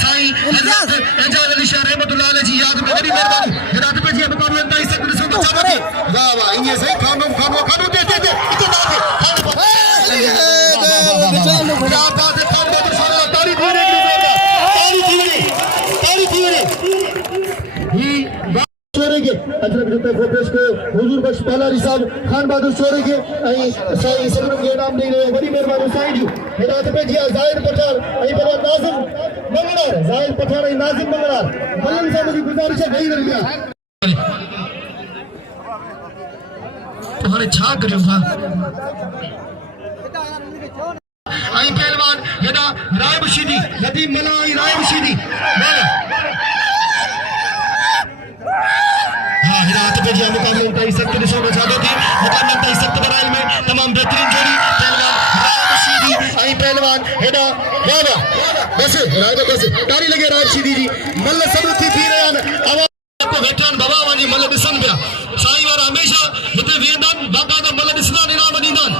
साईं हजरत एजाज अली शाह रहमतुल्लाह अलैह जी याद में वरी मेहरबानी हिदायत पे जी मुकाबला इंतहाई सख्त दिसो दा छादो थिए वाह वाह ये सही खानो दे इतना क्या बात है खान बहादुर साहब ताली थी रे ताली थी रे ही छोरे के अजरक जते फोपेश को हुजूर बख्श पलारी साहब खान बहादुर छोरे के आई साईं सदर के नाम दे रहे बड़ी मेहरबानी साईं जी हिदायत पे जी जाहिद पठान आई बड़ा नाज़िम मंगलार जाहिद पठान आई नाज़िम मंगलार मल्लन साहब की गुजारिश है गई रहिया तुम्हारे छा करियो हां आई पहलवान यदा राय बशीदी नदी मलाई राय बशीदी हाँ हिदायत पे जी मुकाबला इंतहाई सख्त दिसो में छादो थी मुकाबला इंतहाई सख्त बराइल में तमाम बेहतरीन जोड़ी पहलवान राय बशीदी आई पहलवान यदा वाह वाह बस राय बस ताली लगे राय बशीदी जी मल्ल सब थी रहे आवाज को वेटरन बाबा वाली मल्ल दिसन पिया साईं वारा हमेशा हिते वेंदन बाकायदा मल्ल दिसना इनाम दींदन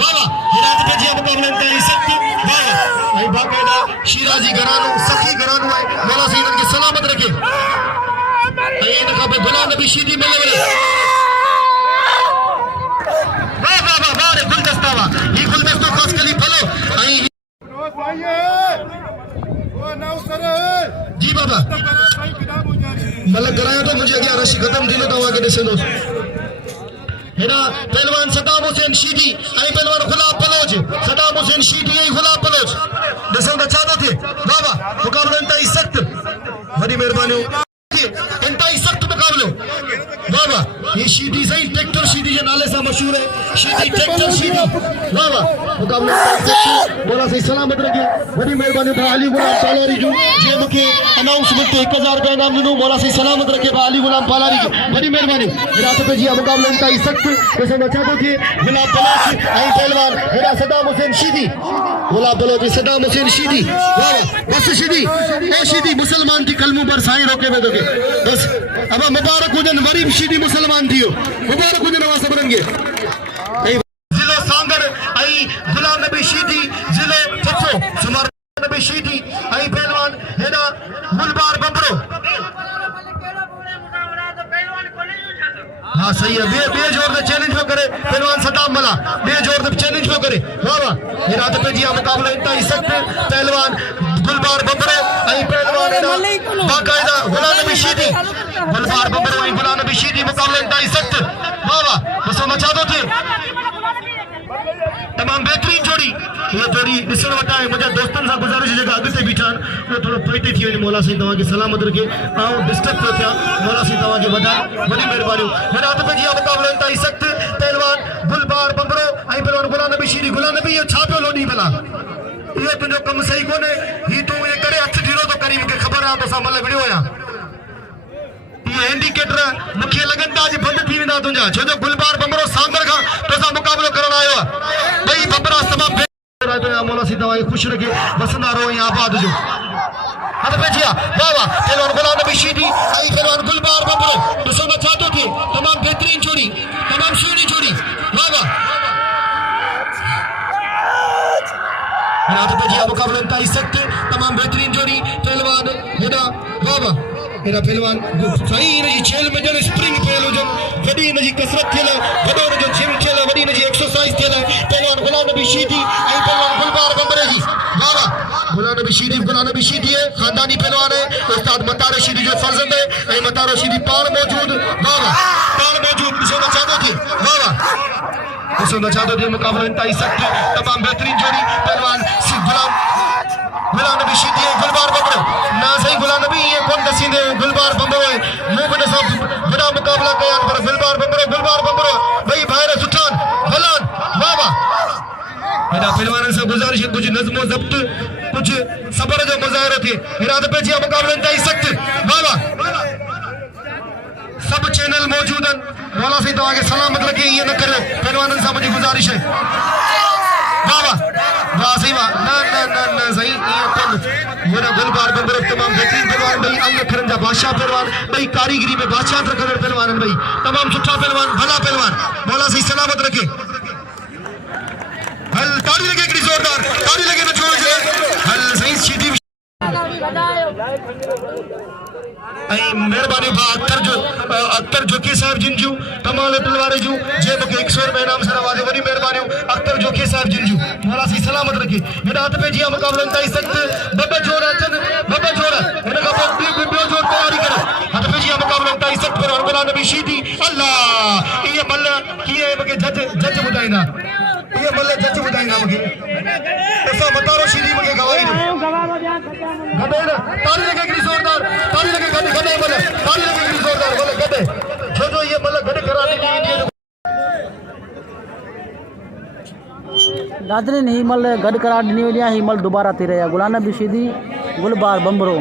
वाह वाह हिदायत पे जी मुकाबला इंतहाई सख्त वाह वाह आई बाकायदा शिराजी घरानो सखी घरानो है मौला से इनके सलामत रखे आई इनका पे गुलाम नबी शीदी मिले वाह वाह वाह वाह गुलदस्ता वाह ये गुलदस्ता खास कली फलो आई जी बाबा मतलब कराया तो मुझे अॻियां रशी ख़त्म थींदो तव्हांखे ॾिसंदुसि हेॾा पहलवान सदाम हुसैन शीदी ऐं पहलवान गुलाब बलोच सदाम हुसैन शीदी ऐं गुलाब बलोच ॾिसो त छा थो थिए बाबा मुक़ाबिलो इंतहाई सख़्त वॾी महिरबानी इंतहाई सख़्त मुक़ाबिलो वाह वाह ये शीदी सही ट्रैक्टर शीदी जे नाले सां मशहूर है शीदी ट्रैक्टर शीदी वाह वाह मुक़ाबिलो मौला सही सलामत रखे वॾी महिरबानी भाउ अली गुलाम पालारी जो जे मूंखे अनाउंसमेंट ते 1000 रुपया इनाम ॾिनो मौला सही सलामत रखे भाउ अली गुलाम पालारी जो वॾी महिरबानी रात पे जी मुक़ाबिलो इंतहाई सख़्त ॾिसो न छा थो थिए गुलाब बलोच ऐं पहलवान हेॾा सदाम हुसैन शीदी गुलाब बलोच सदाम हुसैन शीदी वाह वाह बस शीदी ए शीदी मुसलमान थी कलमू पर साईं रोके में तोखे बस अब मुबारक हुजन वरी शीदी मुसलमान थियो मुबारक हुजन अवां सभरन खे जिले सांगर आई गुलाम नबी शीदी जिले फफो सुमार नबी शीदी आई पहलवान हेडा गुलबार बबरो हाँ सही है बे जोर से चैलेंज में करे पहलवान सदाम मला बे जोर से चैलेंज में करे वाह वाह हिदायत पे जी मुकाबला इंतहाई सख्त पहलवान गुलबार बबरो आई पहलवान बाकायदा गुलाम नबी शीदी गुलबार बबरो आई गुलाम नबी शीदी मुकाबला इंतहाई सख्त वाह वाह बस मचा दो थे तमाम बेहतरीन जोड़ी ये जोड़ी ॾिसण वटा है मुझे दोस्तन सां गुजारिश जगह अॻिते बीठा वो थोड़ो पोइते थी वञे मौला साईं तव्हांखे सलामत रखे ऐं डिस्टर्ब पियो थिया मौला साईं तव्हांखे वधाए वॾी महिरबानी हिदायत पे जी मुक़ाबिलो इंतहाई सख्त पहलवान गुलबार बबरो ऐं पहलवान गुलाम नबी शीदी गुलाम नबी इहो छा पियो लोॾी भला इहो तुंहिंजो कमु सही कोन्हे ही तूं इहे करे हथ ढीलो थो करी मूंखे ख़बर आहे तोसां मल विड़ियो आहियां ये इंडिकेटर मुख्य लगन था आज बंद थी वेंदा तुंहिंजा छो जो गुलबार बबरो सांगर खां तोसां मुक़ाबिलो करण आयो आहे भई बबरा तमामु मौला सी तव्हांखे ख़ुशि रखे वसंदा रहो ऐं आबाद जो हथ पे जिया वाह वाह पहलवान गुलाम नबी शीदी ऐं पहलवान गुलबार बबरो ॾिसो न छा थो थिए तमामु बेहतरीन जोड़ी तमामु सुहिणी जोड़ी वाह वाह रात पे जिया मुक़ाबिलो इंतहाई सख्त तमामु बेहतरीन जोड़ी पहलवान हेॾा वाह वाह हेॾा पहलवान साईं हिनजी छेल में ॼण स्प्रिंग पियल हुजनि वॾी हिनजी कसरत थियल वॾो हिनजो जिम थियल वॾी हिनजी एक्सरसाइज थियल पहलवान गुलाम नबी शीदी ऐं पहलवान गुलबार बबरे जी वाह वाह गुलाम नबी शीदी है खानदानी पहलवान है उस्ताद मतारो शीदी जो फर्जंद है ऐं मतारो शीदी पाण मौजूद वाह वाह पाण मौजूद ॾिसो न छा थो थिए वाह वाह ॾिसो न छा थो थिए मुक़ाबिलो इंतहाई सख्त तमामु बेहतरीन जोड़ी पहलवान गुलाम नबी शीदी है गुलबार बबरो ना सही गुलाम नबी ये कौन दसींदे गुलबार बबरो है मुंह में सब बड़ा मुकाबला कया पर गुलबार बबरो भाई भाईर सुठान भलान वाह वाह हेॾा पहलवान से गुजारिश कुछ नज़्मो ज़ब्त कुछ सबर जो मुज़ाहिरो थे इरादे पे जिया मुकाबले इंतहाई सख्त बाबा सब चैनल मौजूद हैं मौला सी तव्हांखे सलामत रखे ये न करो पहलवाननि सां मुंहिंजी गुज़ारिश है बाबा वाह सही वाह न न न न सही ये कोन मेरा गुलबार बंदर तमाम बेहतरीन पहलवान भाई अंग खरन जा बादशाह पहलवान भाई कारीगरी में बादशाह रखण पहलवान भाई तमाम सुठा पहलवान भला पहलवान मौला सी सलामत रखे हल ताड़ी लगे हिकिड़ी ज़ोरदार ताड़ी लगे न छोड़ जे हल सही सीधी मेहरबानी भा अख्तर जोकी साहब जिन जूं कमाल तलवारे जूं जे मूंखे 100 रुपए इनाम सां नवाज़े वॾी महिरबानी अख्तर जोकी साहब जिन जूं मौला सी सलामत रखे हेॾा हथ पे जीअं मुक़ाबलो इंतहाई सख़्त ॿ जोर अचनि ॿ जोर हिन खां पोइ ॿियो जोर तयारी करे हथ पे जीअं मुक़ाबलो इंतहाई सख़्त पर गुलाम नबी शीदी अल्लाह इहे मल कीअं मूंखे जज ॿुधाईंदा ये मल्ले जज ॿुधाईंदा मूंखे असां मतारो शीदी मूंखे गवाही ॾियो गॾे न ताड़ी लगे हिकिड़ी ज़ोरदार ताड़ी लगे गॾे मल ताड़ी लगे हिकिड़ी ज़ोरदार मल गॾे छो जो ये मल गॾु करार ॾिनी वेंदी आहे नाज़रीन ही मल गॾु करार ॾिनी वेंदी आहे ही मल दोबारा थी रही आहे गुलाम नबी शीदी गुलबार बंबरो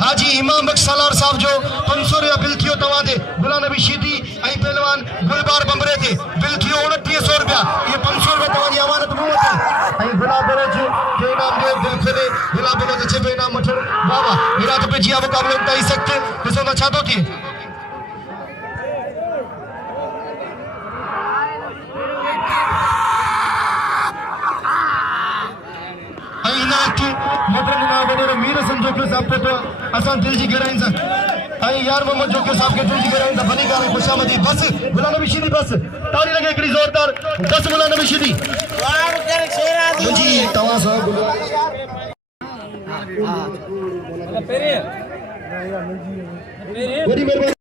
हाजी इमाम बख्श सालार साहब जो 500 रुपया बिल थियो तव्हां ते गुलाम नबी शीदी ऐं पहलवान गुलबार बंबरे ते बिल थियो 2900 रुपया ये 500 रुपया तव्हांजी अमानत मूं वटि ऐं गुलाब बेरज जो इनाम ॾियो दिलि खोले गुलाब बेरज अचे पियो इनाम वठण वाह वाह हेॾा त पइजी आहे मुक़ाबलो इंतहाई सख़्त ॾिसो त छा थो थिए मीर हसन जोकियो साहब पे तो असां दिल जी गहराइन सां यार मोहम्मद जोकियो साहब के दिल जी गहराइन सां भली ॻाल्हि खुशामदी बस गुलाम नबी शीदी बस ताड़ी लगे हिकिड़ी ज़ोरदार बस गुलाम नबी शीदी मुंहिंजी तव्हां सां वॾी महिरबानी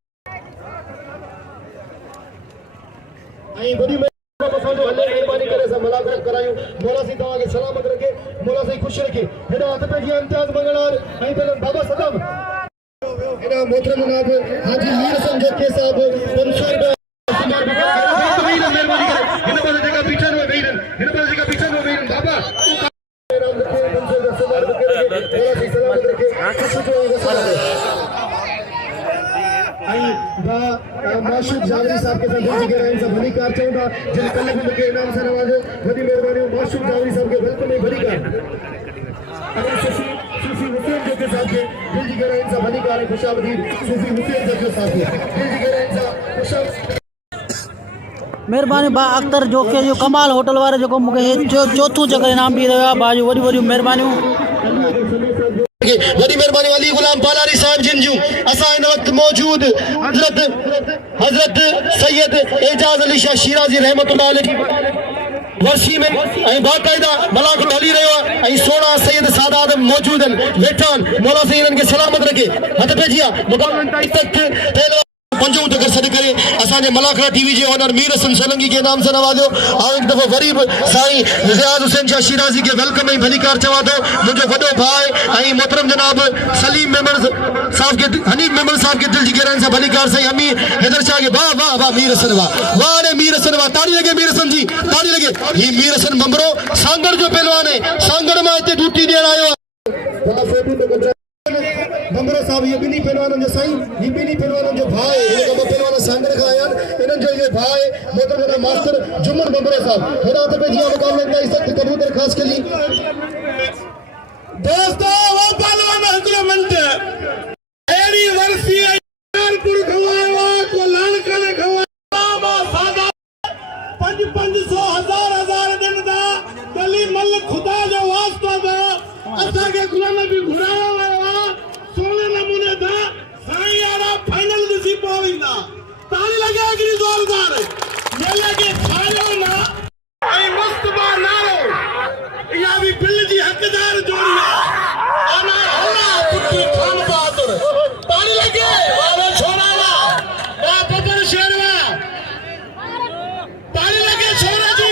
ऐं वॾी मेहरबानी करे असां मुलाक़ात करायूं मौला सी तव्हांखे सलामत रखे मौला सी ख़ुशि रखे हेॾा हथ पे जीअं इम्तियाज़ मंगलवार ऐं पहले बाबा सलाम हेॾा मोहतरम जनाब हाजी मीर हसन जोकी साहब 500 रुपया महिरबानी करे हिन पासे जेका बीठनि में वेही रहनि हिन पासे जेका बीठनि में वेही रहनि बाबा मौला सी सलामत रखे माशूद जावरी साहब के साथ दिल जी गहराइन सां भली कार चवंदा जिन कल भी मूंखे इनाम सां नवाज़ो वॾी महिरबानी माशूद जावरी साहब के वेलकम में भली कार सूफी हुसैन जोकी साहब के दिल जी गहराइन सां भली कार खुशामदीद सूफी हुसैन जोकी साहब के दिल जी गहराइन सां खुशामदीद महिरबानी बा अख्तर जोकी जो कमाल होटल वारे जेको मूंखे चौथों जगह इनाम बि रहियो आहे बाजू वॾियूं वॾियूं महिरबानियूं वॾी महिरबानी अली गुलाम पालारी साहब जिन जूं असां हिन वक़्तु मौजूद हज़रत सैयद एजाज़ अली शाह शिराज़ी रहमतुल्लाह अलैहि वर्षी में ऐं बाक़ाइदा मलाकुल हली रहियो आहे ऐं सोना सैयद सादात मौजूद आहिनि वेठा आहिनि मौला साईं हिननि खे सलामत रखे हथ पेजी आहे मुक़ाबलो इंतहाई सख़्त पंजों तक सॾ करे असांजे मलाखड़ा टीवी जे ओनर मीर हसन सोलंकी के नाम सां नवाज़ियो ऐं हिकु दफ़ो वरी बि साईं रियाज़ हुसैन शाह शिराज़ी के वेलकम ऐं भली कार चवां थो मुंहिंजो वॾो भाउ ऐं मोहतरम जनाब सलीम मेमन साहब के हनीफ मेमन साहब के दिल जी गहराइन सां भली कार साईं अमी हैदर शाह के वाह वाह वाह मीर हसन वाह रे मीर हसन वाह ताड़ी लगे मीर हसन जी ताड़ी लगे ही मीर हसन बंबरो सांगड़ जो पहलवान है सांगड़ में हिते ड्यूटी ॾियण आयो आहे बंबरो साहब ये बिनी पहलवानों जो साईं ये बिनी पहलवानों जो भाई ये कब पहलवान सांगड़ का आया इन्हन जो ये भाई मोहतरम मास्टर जुमन बंबरो साहब हेड़ा तो पे जिया मुकाबले इंतहाई सख्त कबूतर खास के लिए दोस्तों वो पहलवान हजर मंट एड़ी वर्सी कानपुर खवावा को लाल करे खवावा सादा 500 हजार दिन दा गली मल खुदा जो वास्ता दा असा के गुलाम भी घुराया हुआ सोने नमूने दा साईं यारा फाइनल दिसी पविंदा ताली लगे अगली जोरदार ये लगे खायो ना ऐ मुस्तफा नारो या भी बिल जी हकदार जोड़िया आना होला पुट्टी खान बहादुर ताली लगे वाला छोरा वा ए बदर शेरवा ताली लगे छोरा जी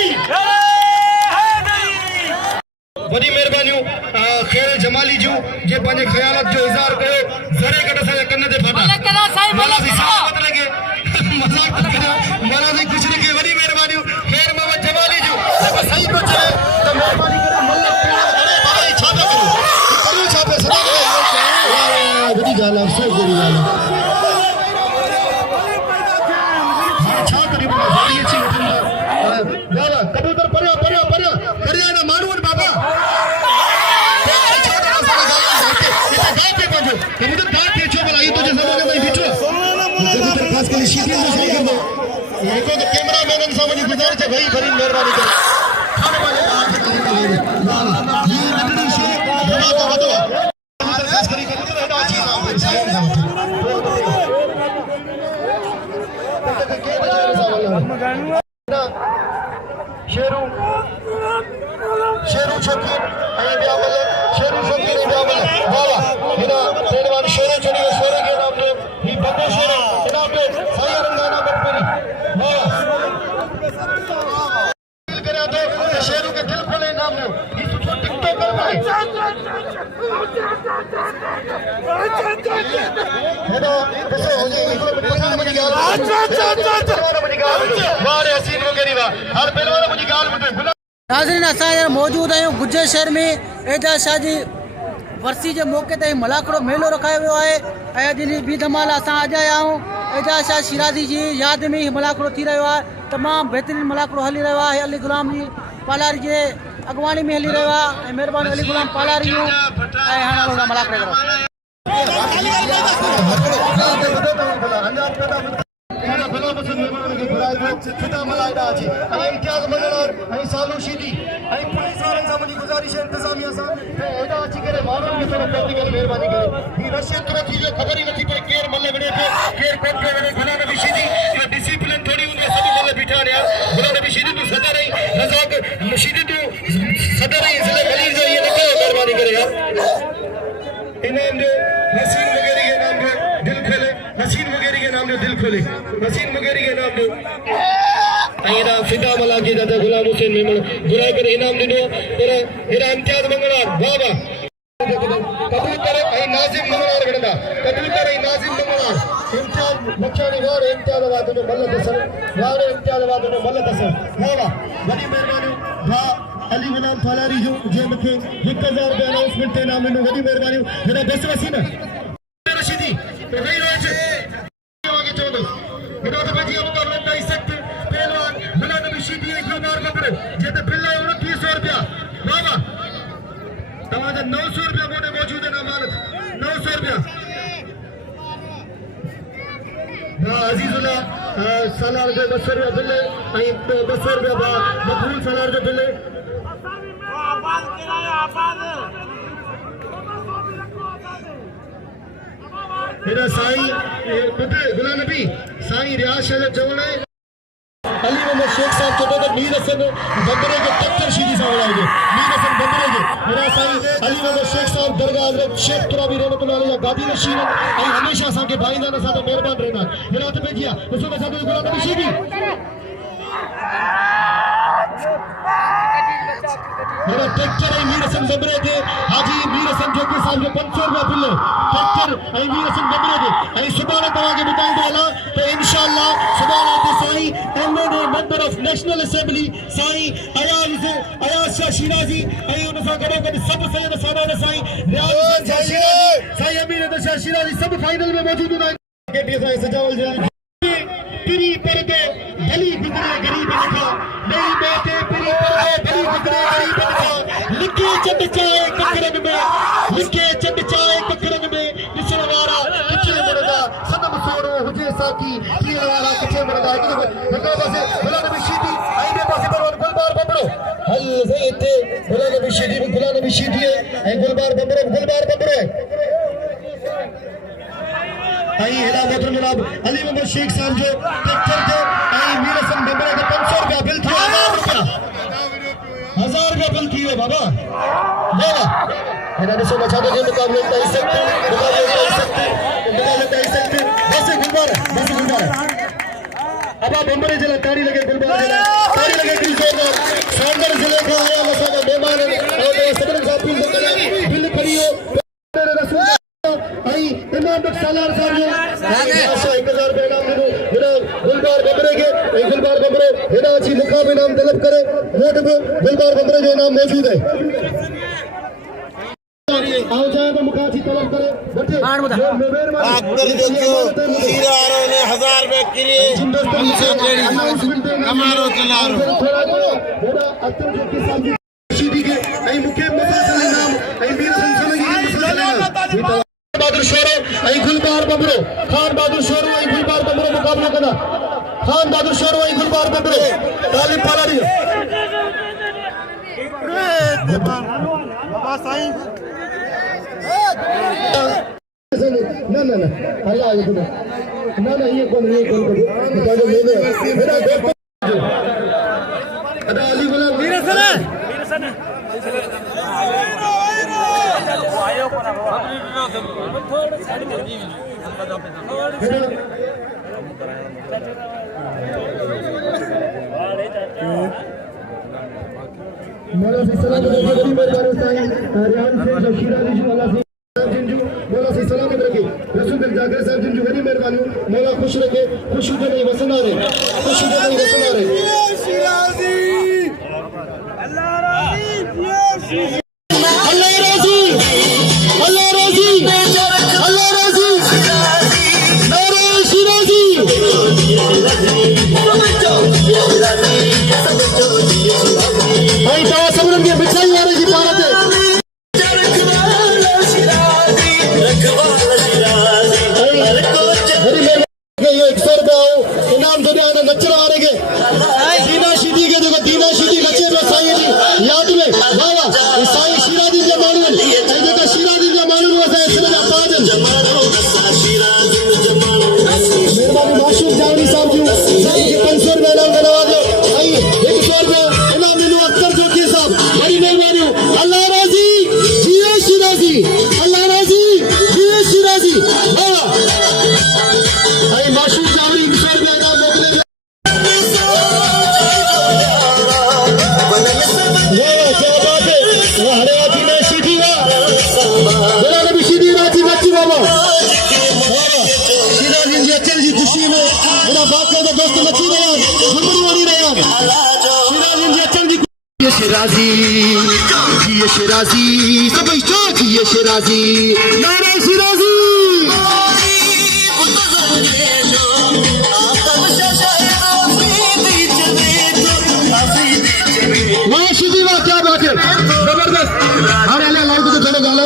वॾी महिरबानियूं खेल जमाली जूं जे पंहिंजे ख़यालात जो इज़हार कयो ज़रे कट असांजे कन ते फाटा मौला सी सलामत लगे मज़ाक न करियो मौला सी ख़ुशि रखे वॾी महिरबानियूं खेल मोहम्मद जमाली जूं मेहरबानी करे खाने वाले का हाथ ये नगरी से धमाका वधो खास करी करे तो एडा चीज आ साईं शेरू शेरू शौकीन ऐं ॿिया मल शेरू शौकीन ऐं ॿिया मल वाह हिन पहिलवान शेरे चढ़ी शेरे के नाम ते ही बब्बो शेरे इनाम ते साईं रंगाना बटपुरी वाह दिल करिया तो शेरू के दिल खोले इनाम ॾियो ही सुठो टिकटॉकर आहे हेॾो ॾिसो हुजे हिकिड़ो पठान मुंहिंजी ॻाल्हि वाह रे हसीन वग़ैरह वाह हर पहिलवान मुंहिंजी ॻाल्हि ॿुधो नाज़रीन असां हींअर मौजूदु आहियूं गुजर शहर में एजाज शाह जी वरसी जे मौक़े ते मलाकड़ो मेलो रखायो वियो आहे ऐं अॼु जी ॿी धमाल असां अॼु आया आहियूं एजाज शाह शिराज़ी जी यादि में हीउ मलाकड़ो थी रहियो आहे तमामु बहितरीनु मलाकड़ो हली रहियो आहे अली गुलाम जी पालारी जे अॻवानी में हली रहियो आहे ऐं महिरबानी अली गुलाम पालारी जूं ऐं हाणे मलाकड़े इम्तियाज़ मंगलार सालू शीदी पुलिस वारनि सां मुंहिंजी गुज़ारिश आहे इंतज़ामिया सां हेॾा अची करे माण्हुनि खे थोरो प्रैक्टिकल महिरबानी करे ही रशियन तुर थी जो ख़बर ई नथी पए केरु मल विढ़े पियो केरु कोन पियो विढ़े गुलाम नबी शीदी इहो डिसिप्लिन थोरी हूंदी आहे सभु मल बीठा रहिया गुलाम नबी शीदी तूं सदर आई रज़ाक शीदी तूं सदर आई ज़िले गलीर जो इहो न कयो महिरबानी करे यार इनाम ॾियो हसीन वग़ैरह के नाम ॾियो दिल खोले हसीन वग़ैरह के नाम ॾियो दिल खोले हसीन वग़ैरह के नाम ॾियो ऐं फिदा मला के दादा गुलाम हुसैन मेमण घुराए करे इनाम ॾिनो पर हेॾा इम्तियाज़ मंगलार वाह वाह कबूतर ऐं नाज़िम मंगलार विढ़ंदा कबूतर ऐं नाज़िम मंगलार इम्तियाज़ मच्छाणी वार इम्तियाज़ाबाद जो मल दसन वार इम्तियाज़ाबाद जो मल दसन वाह वाह वॾी महिरबानी भाउ अली गुलाम फालारी जो जे मूंखे 1000 रुपया अनाउंसमेंट ते इनाम ॾिनो वॾी महिरबानी हेॾा बस वसी न रशीदी वही रोज आगे चवंदो हेॾो त भॼी मुक़ाबले ताईं सख़्त पहलवान गुलाम नबी शीदी ऐं गुलबार बबरो जे ते बिल आहे 2900 रुपया वाह वाह तव्हांजा 900 रुपया मोटे मौजूद आहिनि अमानत 900 रुपया अज़ीज़ुल्लाह सालार जो 200 रुपया बिल ऐं 200 रुपया मक़बूल सालार जो बिल हेॾा साईं ॿुध गुलाम नबी साईं रियाज़ शाह जो चवणु आहे अली मोहम्मद शेख साहब चवंदो त मीर हसन बबरे के टक्कर शीदी सां विढ़ाइजे मीर हसन बबरे के हेॾा साईं अली मोहम्मद शेख साहब दरगाह हज़रत शेख तुराबी रहमतुल्लाह अलैह जा गादी नशीन ऐं हमेशह असांखे भाईंदा असां त महिरबान रहंदा हेॾा हथ पइजी विया ॾिसो त साधू गुलाम नबी शीदी मेरा ट्रैक्टर ऐं मीर हसन बबरे के हाजी मीर हसन जोगी साहब जो 500 रुपया बिल ट्रैक्टर ऐं मीर हसन बबरे के ऐं सुभाणे तव्हांखे ॿुधाईंदो हलां त इंशाअल्लाह सुभाणे ते Sain MNA member of national assembly Sain Ayaz Shah Shirazi ऐं उन सां गॾोगॾु सभु सैयद सामान साईं रियाज़ शाह शिराज़ी साईं अमीर शाह शिराज़ी सभु फाइनल में मौजूद हूंदा आहिनि सजावल पिरी परदो भली गुज़रे गरीब लिखा नई बेटे पिरी परदो भली गुज़रे गरीब लिखा लिखे चंद चाहे ककरन में लिखे चंद चाहे ककरन में ॾिसण वारा किथे मरदा सनम सोरो हुजे साकी पीअण वारा किथे मरदा हिकिड़ो पासे गुलाम नबी शीदी ऐं ॿिए पासे परवान गुलबार बबरो हल सही हिते गुलाम नबी शीदी गुलाम नबी शीदी ऐं गुलबार बबरो ऐं हेॾा मोहतरम जनाब अली मोहम्मद शेख साहब जो ट्रैक्टर जो ऐं मीर हसन बबरे जो 500 रुपया बिल थियो 1000 रुपया बिल थी वियो बाबा वाह हेॾा ॾिसो न छा थो जे मुक़ाबले ताईं सख़्त बस गुलबार अब बम्बरे जिला ताड़ी लगे गुलबार जिला ताड़ी लगे दिल जोरदार सागर जिले का आया असांजा मेहमान और सभिनी सां अपील थो कयां बिल खणियो इमाम सालार साहब जो 1000 रुपया इनाम ॾिनो गुलबार बबरे के गुलबार बबरे हेॾा अची मुक़ाम इनाम तलब करे वोट बि गुलबार बबरे जो इनाम मौजूद है आओ जाए तो मुक़ाम अची तलब करे ने 1000 रुपए किरिए कमारो चलारो अतर जो किसान शीदी के ऐं मूंखे मुफ़ासिल इनाम ऐं मीर संसलगी बहादुर शोरो ऐं गुलबार बबरो खान बहादुर शोरो ऐं गुलबार बबरो मुक़ाबलो कंदा खान बहादुर शोरो ऐं गुलबार बबरे तालीम पालारी बाबा साईं ना ना ना अल्लाह ये ना ना ये कौन तो मेरा दोस्त अदा अली बोला वीर सना मौला से सलाम रखे बड़ी मेहरबानी साईं रियान से जशीरा दी मौला से जिंजू मौला से सलामत रखे रसूल बिन जाकर साहब जिंजू बड़ी मेहरबानी मौला खुश रखे खुश हो नहीं वसना रहे खुश हो नहीं वसना रहे शिराजी अल्लाह राजी अल्लाह राजी अल्लाह राजी अल्लाह राजी नारे शिराजी भाई तो सबरन के बिछाई आ रही जी भारत ये 100 रुपया इनाम तो आना नचरा आ रहे दीना शीदी के देखो दीना शीदी नचे में साईं जी याद में वाह वाह साईं शिराजी जे मानू ऐं जेका शिराजी जे मानू असां इसरे जा ताजन मेहरबानी माशूक जावनी साहब जूं साईं खे 500 रुपया इनाम नवाजो ऐं 100 रुपया इनाम ॾिनो अख्तर जोगी साहब बड़ी मेहरबानी अल्लाह राज़ी जिए शिराजी अल्लाह राज़ी जिए शिराजी वाह ऐं माशूक जावनी 100 रुपया इनाम मोकिले क्या बात है वाह हरे आजी में सीधी वाह बोला नबी सीधी राजी नची बाबा शिराजी जी अचल जी खुशी में मेरा बाप का दोस्त नची रहा नंबरी वाली रहा शिराजी जी अचल जी ये शिराजी सब स्टॉक ये शिराजी नारे शिराजी वाह सीधी वाह क्या बात है जबरदस्त अरे अल्लाह लाइव को चलो गालो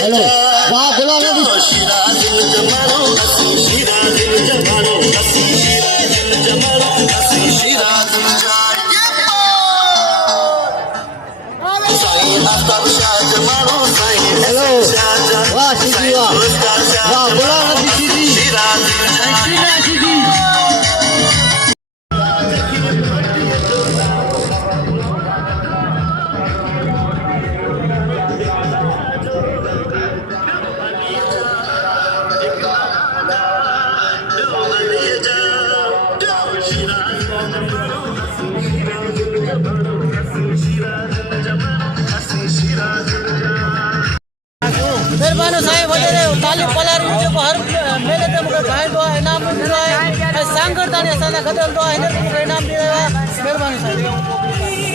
हेलो वाह बोला हेलो वाह सीधी वाह वाह बोला नबी सीधी सीधी मेहरबानी साईं वॾेरे तालीम पलारी जेको हर मेले ते मूंखे ॻाईंदो आहे इनाम मिलंदो आहे ऐं सांगर ताणी असां सां गॾु हलंदो आहे हिन ते मूंखे इनाम ॾिनो आहे मेहरबानी साईं